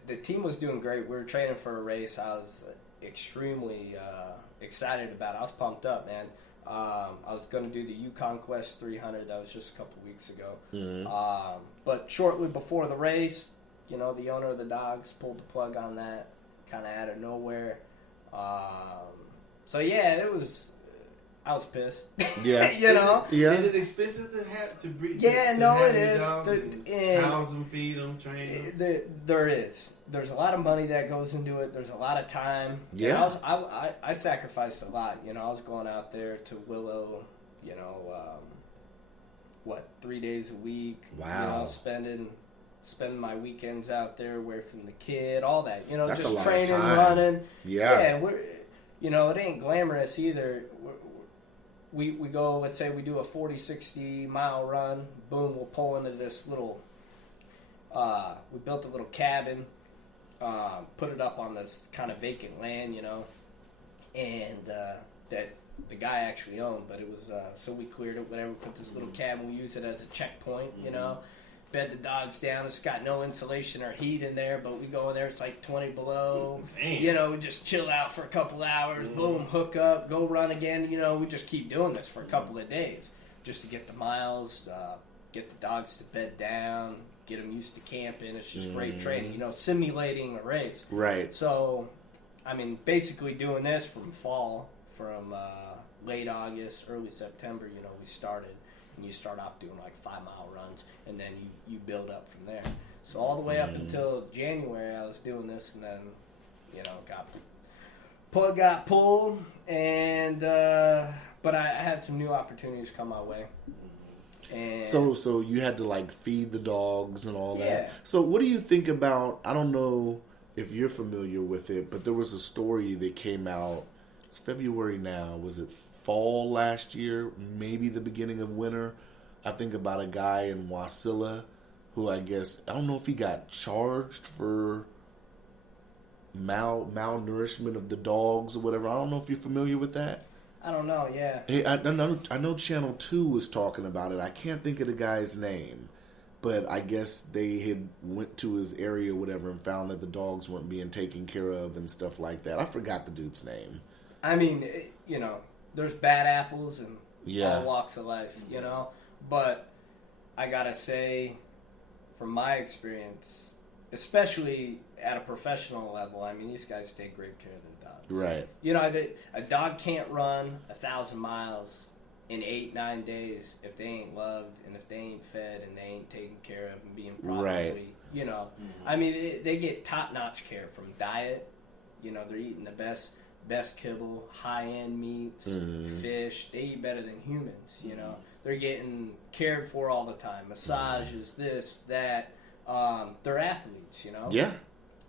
the team was doing great. We were training for a race. I was extremely excited about it. I was pumped up, man. I was going to do the Yukon Quest 300. That was just a couple weeks ago. But shortly before the race, you know, the owner of the dogs pulled the plug on that, kind of out of nowhere. So yeah, it was. I was pissed. Yeah. You know. Yeah. Is it expensive to have to breed? Yeah, to no, have it your is. dogs and house them, feed them, train them. There is. There's a lot of money that goes into it. There's a lot of time. Yeah. And I sacrificed a lot. You know, I was going out there to Willow, you know, 3 days a week. Wow. You know, spending my weekends out there away from the kid, all that. You know, That's a just lot of training, time. running. Yeah. Yeah, we're, you know, it ain't glamorous either. We go, let's say we do a 40, 60 mile run. Boom, we'll pull into this little, we built a little cabin, put it up on this kind of vacant land, you know, and that the guy actually owned, but it was, so we cleared it, whatever, put this little cabin, we use it as a checkpoint, you know, bed the dogs down, it's got no insulation or heat in there, but we go in there, it's like 20 below, Damn. you know, we just chill out for a couple hours, boom, hook up, go run again, you know, we just keep doing this for a couple of days, just to get the miles, get the dogs to bed down, get them used to camping, it's just great training, you know, simulating a race. Right. So, I mean, basically doing this from late August, early September, you know, we started. And you start off doing like 5 mile runs, and then you build up from there. So all the way up until January, I was doing this, and then, you know, plug got pulled, and but I had some new opportunities come my way. And So you had to like feed the dogs and all that. Yeah. So what do you think about? I don't know if you're familiar with it, but there was a story that came out. It's February now. Was it fall last year? Maybe the beginning of winter. I think about a guy in Wasilla who I don't know if he got charged for malnourishment of the dogs or whatever. I don't know if you're familiar with that. I don't know, yeah. Hey, I know Channel 2 was talking about it. I can't think of the guy's name. But I guess they had went to his area or whatever and found that the dogs weren't being taken care of and stuff like that. I forgot the dude's name. I mean, you know, there's bad apples in Yeah. all walks of life, you know? But I gotta say, from my experience, especially at a professional level, I mean, these guys take great care of their dogs. Right. You know, a dog can't run 1,000 miles in 8-9 days if they ain't loved and if they ain't fed and they ain't taken care of and being properly, Right. you know. I mean, they get top-notch care from diet. You know, they're eating the best kibble, high-end meats, fish. They eat better than humans, you know. They're getting cared for all the time. Massages, this, that. They're athletes, you know. Yeah.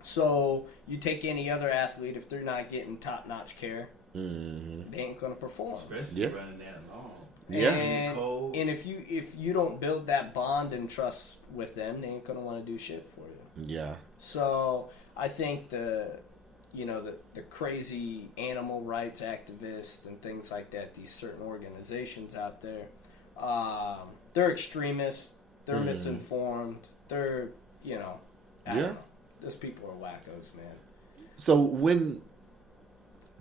So you take any other athlete, if they're not getting top-notch care, they ain't going to perform. Especially running that long. Yeah. And if you don't build that bond and trust with them, they ain't going to want to do shit for you. Yeah. So I think the crazy animal rights activists and things like that, these certain organizations out there, they're extremists, they're misinformed, they're, I don't know. Those people are wackos, man. So when,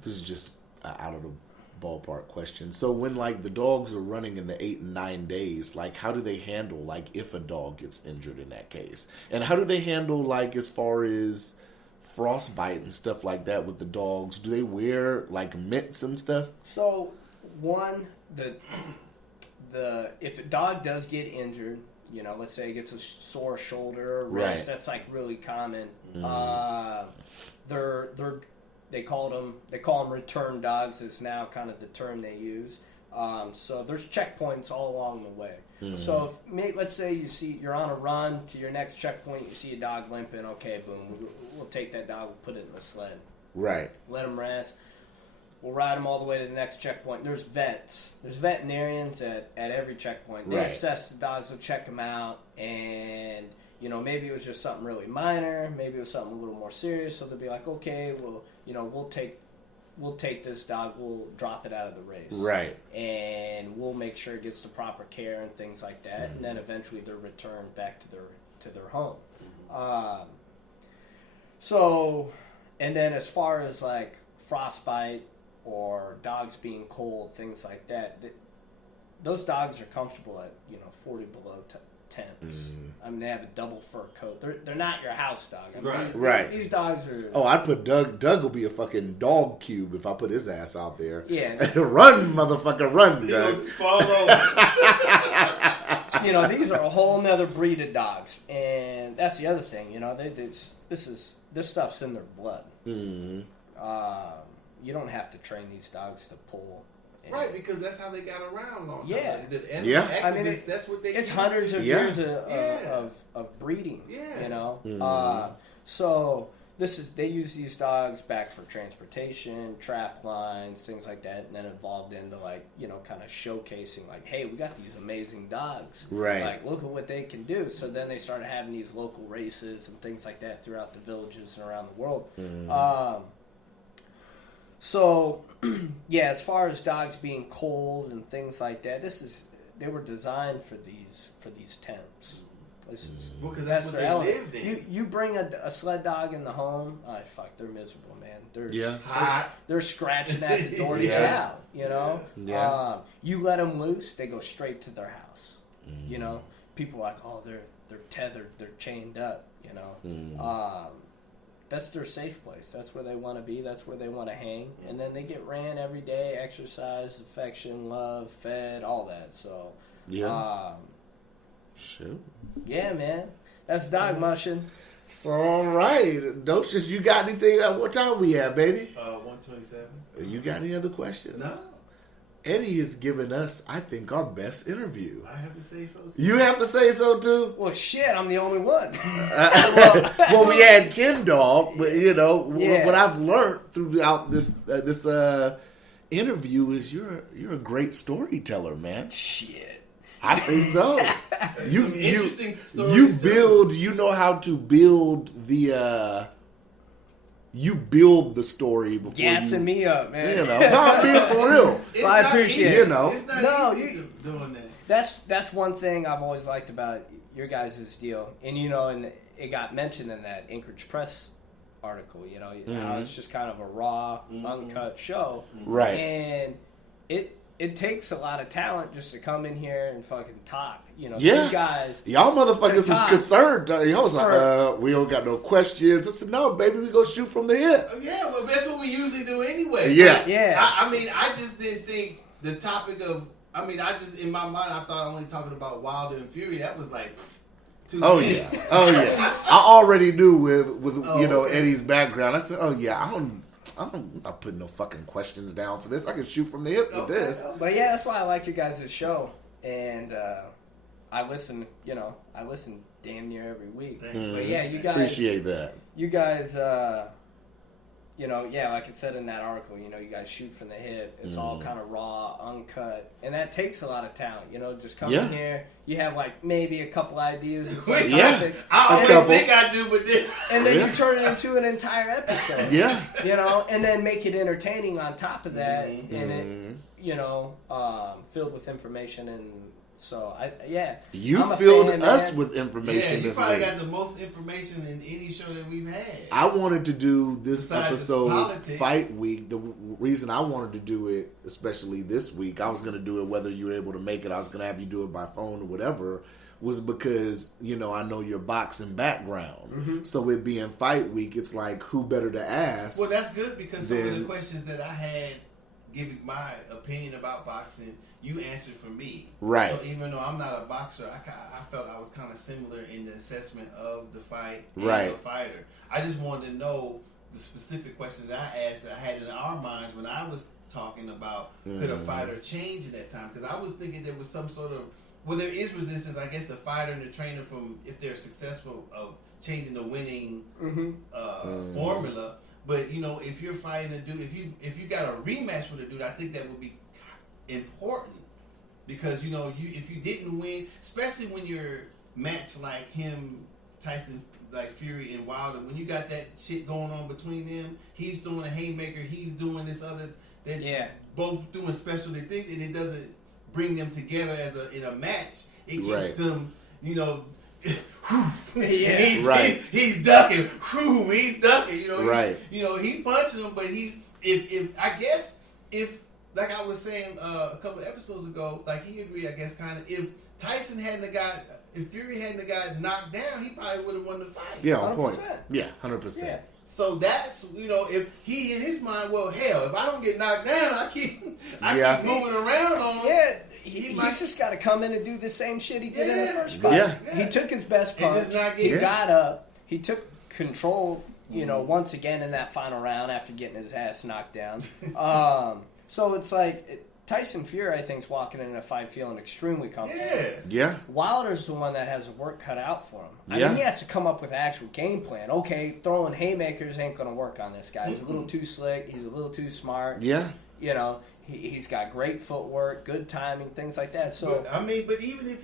this is just out of the ballpark question. So when like the dogs are running in the 8 and 9 days, like how do they handle like if a dog gets injured in that case? And how do they handle like as far as frostbite and stuff like that with the dogs? Do they wear like mitts and stuff? So one, the if a dog does get injured, let's say it gets a sore shoulder or wrist, that's like really common. They call them return dogs is now kind of the term they use. So there's checkpoints all along the way. So let's say you're on a run to your next checkpoint, you see a dog limping, okay, boom, we'll take that dog, we'll put it in the sled. Right. Let him rest. We'll ride them all the way to the next checkpoint. There's vets. There's veterinarians at every checkpoint. They assess the dogs, they'll check them out, and maybe it was just something really minor, maybe it was something a little more serious, so they'll be like, okay, well, we'll take this dog, we'll drop it out of the race. Right. And we'll make sure it gets the proper care and things like that, and then eventually they're returned back to their home. So, and then as far as like frostbite or dogs being cold, things like that, those dogs are comfortable at 40 below temps. I mean, they have a double fur coat. They're not your house dog. I mean, right. These dogs are. Oh, I'd put Doug. Doug will be a fucking dog cube if I put his ass out there. Yeah. Run, motherfucker, run, Doug. Fall over. These are a whole nother breed of dogs, and that's the other thing. This stuff's in their blood. You don't have to train these dogs to pull. Right, because that's how they got around long time. Yeah. I mean, that's what they. It's hundreds of years of breeding. Yeah. So they use these dogs back for transportation, trap lines, things like that, and then evolved into kind of showcasing hey, we got these amazing dogs. Right. Like, look at what they can do. So then they started having these local races and things like that throughout the villages and around the world. So, as far as dogs being cold and things like that, they were designed for these temps. Because that's what they lived in. You bring a sled dog in the home, they're miserable, man. They're hot. They're scratching at the door to get out. You let them loose, they go straight to their house. People are like, oh, they're tethered, they're chained up. That's their safe place. That's where they want to be. That's where they want to hang. And then they get ran every day, exercise, affection, love, fed, all that. So, Shoot. Yeah, man. That's dog mushing. So, all right. Docious, you got anything? What time we at, baby? 1:27. You got any other questions? No. Eddie has given us, I think, our best interview. I have to say so, too. You have to say so, too? Well, shit, I'm the only one. Well, we had Ken Dog, but, what I've learned throughout this interview is you're a great storyteller, man. Shit. I think so. Interesting stories, you build, you know how to build the... You build the story before gassing me up, man. No, I'm being for real. I appreciate it. It's not easy doing that. That's one thing I've always liked about your guys' deal, and and it got mentioned in that Anchorage Press article. How it's just kind of a raw, uncut show, right? And it takes a lot of talent just to come in here and fucking talk. You guys. Y'all motherfuckers was concerned. Y'all was like, we don't got no questions. I said, no, baby, we go shoot from the hip. Yeah, well, that's what we usually do anyway. Yeah. I just didn't think the topic of, in my mind, I thought only talking about Wilder and Fury, that was like... Oh yeah. I already knew with Eddie's background. I said, I'm not putting no fucking questions down for this. I can shoot from the hip with this. But that's why I like your guys' show. And I listen damn near every week. Thank you. But yeah, you guys Appreciate that. you guys, you know, yeah, like it said in that article, you know, you guys shoot from the hip. It's all kind of raw, uncut, and that takes a lot of talent. You know, just come in here, you have like maybe a couple ideas. It's like perfect, I always couple. think I do, but then and then you turn it into an entire episode. Yeah. You know, and then make it entertaining on top of that, and it, you know, filled with information. And so You I'm a filled fan, us man. with information you this probably week. got the most information in any show that we've had. I wanted to do this Besides episode politics. fight week. The reason I wanted to do it, especially this week, I was going to do it whether you were able to make it. I was going to have you do it by phone or whatever. Was because I know your boxing background. So it being fight week, it's like who better to ask? Well, that's good because some of the Then- questions that I had giving my opinion about boxing, you answered for me. Right. So even though I'm not a boxer, I felt I was kind of similar in the assessment of the fight and Right. the fighter. I just wanted to know the specific questions that I asked that I had in our minds when I was talking about could a fighter change at that time? Because I was thinking there was some sort of, well, there is resistance, I guess, the fighter and the trainer from, if they're successful, of changing the winning formula. But if you're fighting a dude, if you got a rematch with a dude, I think that would be important because if you didn't win, especially when you're matched like him, Tyson, like Fury and Wilder, when you got that shit going on between them, he's doing a haymaker, he's doing this other, they're both doing specialty things, and it doesn't bring them together in a match. It keeps them, He's ducking. He's ducking. Right. He punching him, but if like I was saying a couple of episodes ago, like he agreed, I guess, kind of, if Tyson if Fury hadn't got knocked down, he probably would have won the fight. Yeah, on 100%. points. Yeah, 100%. Yeah. So that's if he in his mind, well, hell, if I don't get knocked down, I keep moving around on him. Yeah, he's just got to come in and do the same shit he did in the first fight. Yeah. He took his best punch. just not He getting- got up. He took control, once again in that final round after getting his ass knocked down. So it's like Tyson Fury, I think, is walking in a fight feeling extremely comfortable. Yeah. Wilder's the one that has the work cut out for him. I Yeah. mean, he has to come up with an actual game plan. Okay, throwing haymakers ain't going to work on this guy. He's a little too slick. He's a little too smart. Yeah. He's got great footwork, good timing, things like that. So But even if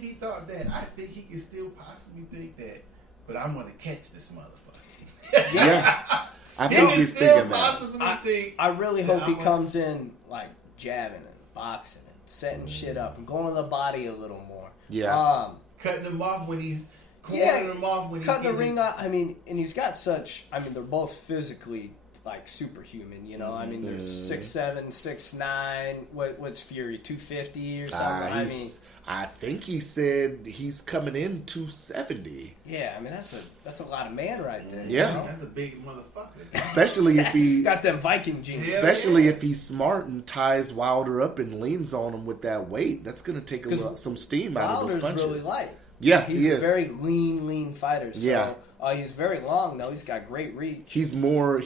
he thought that, I think he could still possibly think that. But I'm going to catch this motherfucker. Yeah. I He think can he's still thinking that. possibly think. I really that hope he I'm comes in like jabbing and boxing and setting shit up and going to the body a little more. Yeah. Cutting him off when he's cornering him off when cutting the he's ring off. I mean, and he's got such. I mean, they're both physically like superhuman. I mean, they're 6'7", 6'9". What's Fury, 250 or something? I think he said he's coming in 270. Yeah. I mean, that's a lot of man right there. Yeah. That's a big motherfucker. Especially if he Got them Viking genes. Yeah. especially if he's smart and ties Wilder up and leans on him with that weight. That's going to take some steam out of Wilder's those punches. really light. Yeah, He's he a is. very lean fighter. So, Yeah. he's very long though. He's got great reach. He's more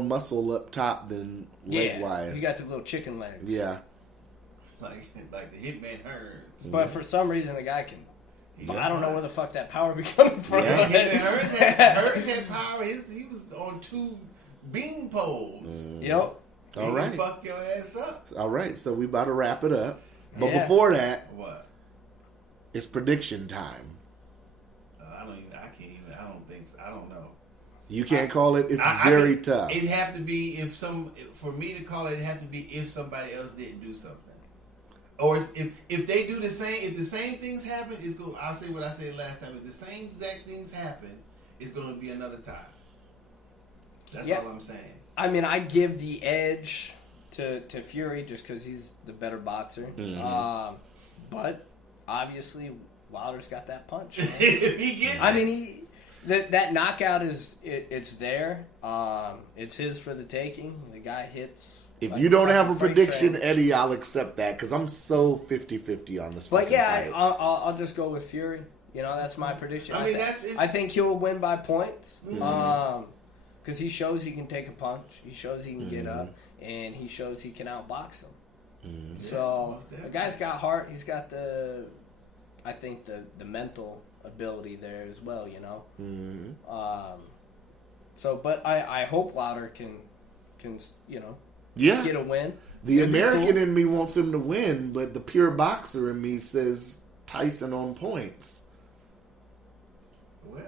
muscle up top than leg wise. He got the little chicken legs. Yeah. like the Hitman Hearns. But for some reason, the guy can. I don't know where the fuck that power be coming from. Yeah. Hitman Hearns had power. He was on 2 beam poles. Yep. He All can right. fuck your ass up. All right. So we about to wrap it up. But Yeah. before that, What? it's prediction time. I don't think so. I don't know. You can't call it. It's I very think tough. It'd have to be for me to call it, it'd have to be if somebody else didn't do something. Or if they do the same, if the same things happen, I'll say what I said last time. If the same exact things happen, it's going to be another tie. That's all I'm saying. I mean, I give the edge to Fury just because he's the better boxer. But obviously, Wilder's got that punch. Man. If he gets I it. mean, that knockout it's there. It's his for the taking. The guy hits. If like you don't have a fucking freight prediction, train. Eddie, I'll accept that because I'm so 50-50 on this. But fucking yeah, fight. I'll just go with Fury. That's my prediction. I mean, it's- I think he'll win by points. Because he shows he can take a punch. He shows he can get up, and he shows he can outbox him. So most the definitely. guy's got heart. He's got I think the mental ability there as well, you know. Mm-hmm. So, but I hope Wilder can Yeah. get a win. The It'd be American cool. in me wants him to win, but the pure boxer in me says Tyson on points. Well,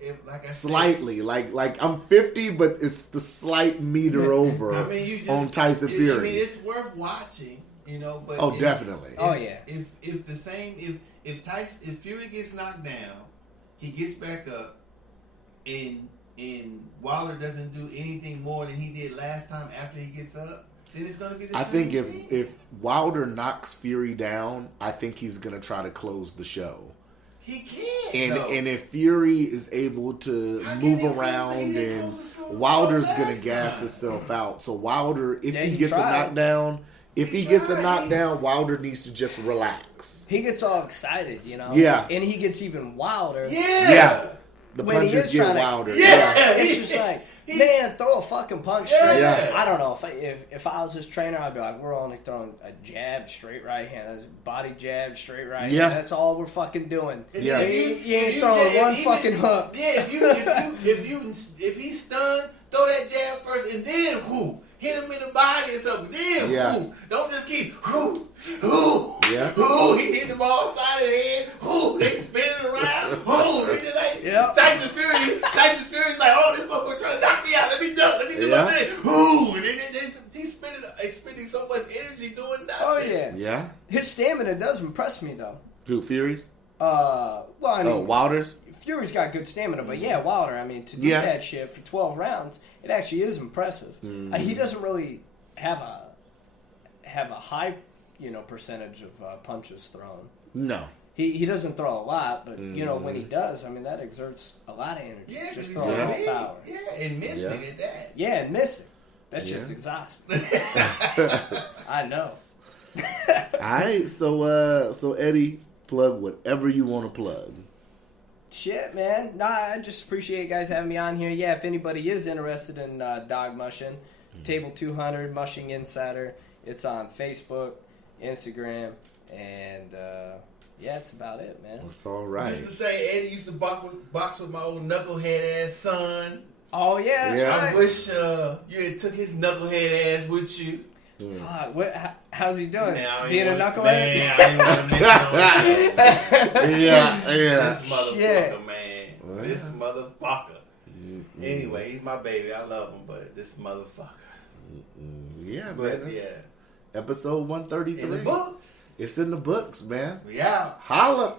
if like I Slightly, like I'm 50, but it's the slight meter over said, I mean, you just, on Tyson Fury. I mean, it's worth watching, you know. But Oh, definitely. Oh, yeah. If the same if Fury gets knocked down, he gets back up, and Wilder doesn't do anything more than he did last time after he gets up, then it's going to be the I same think thing. if Wilder knocks Fury down, I think he's going to try to close the show. he can't. And though. and if Fury is able to How can move he close- around, he didn't then close the show Wilder's last going to gas time. himself out. So Wilder, if Yeah, he he gets a tried. knockdown, if He he gets a tried. knockdown, Wilder needs to just relax. He gets all excited, you know. Yeah. And he gets even wilder. yeah. The When he punches is get trying to- wilder. Yeah. It's just like, man, throw a fucking punch. Yeah. straight. Yeah. I don't know if I was his trainer, I'd be like, we're only throwing a jab, straight right hand, that's body jab, straight right Yeah. hand. That's all we're fucking doing. Yeah. You ain't throwing one fucking hook. Yeah, if he's stunned, throw that jab first, and then hit him in the body or something. Then Yeah. don't just keep Yeah. He hit the ball side of the head. They spin it around. They just like Yep. Tyson Fury's like, oh, this motherfucker trying to knock me out. Let me jump. Let me do Yeah. my thing. And then he's spending so much energy doing nothing. Oh, yeah. Yeah. His stamina does impress me, though. Who, Fury's? Well, I mean, Wilder's? Fury's got good stamina, but yeah, Wilder, I mean, to do Yeah. that shit for 12 rounds, it actually is impressive. He doesn't really have a high, percentage of punches thrown. No. He doesn't throw a lot, but when he does, I mean, that exerts a lot of energy. Yeah, Just he's throwing big. all power. Yeah, and missing Yeah. at that. Yeah, and missing. That shit's Yeah. exhausting. I know. Alright, so Eddie, plug whatever you want to plug. Shit, man. Nah, I just appreciate you guys having me on here. Yeah, if anybody is interested in dog mushing, Table 200 Mushing Insider. It's on Facebook, Instagram, and yeah, that's about it, man. That's all right. Just to say, Eddie used to box with my old knucklehead ass son. Oh, yeah, that's Yeah. I right. wish you had took his knucklehead ass with you. Fuck, how's he doing? Man, I Being a ain't knucklehead? Man, I ain't want to mention Yeah, this yeah. motherfucker, Shit. man. This motherfucker. Anyway, he's my baby. I love him, but this motherfucker. Yeah, But man. yeah, Episode 133. in the books. It's in the books, man. We out. Holla.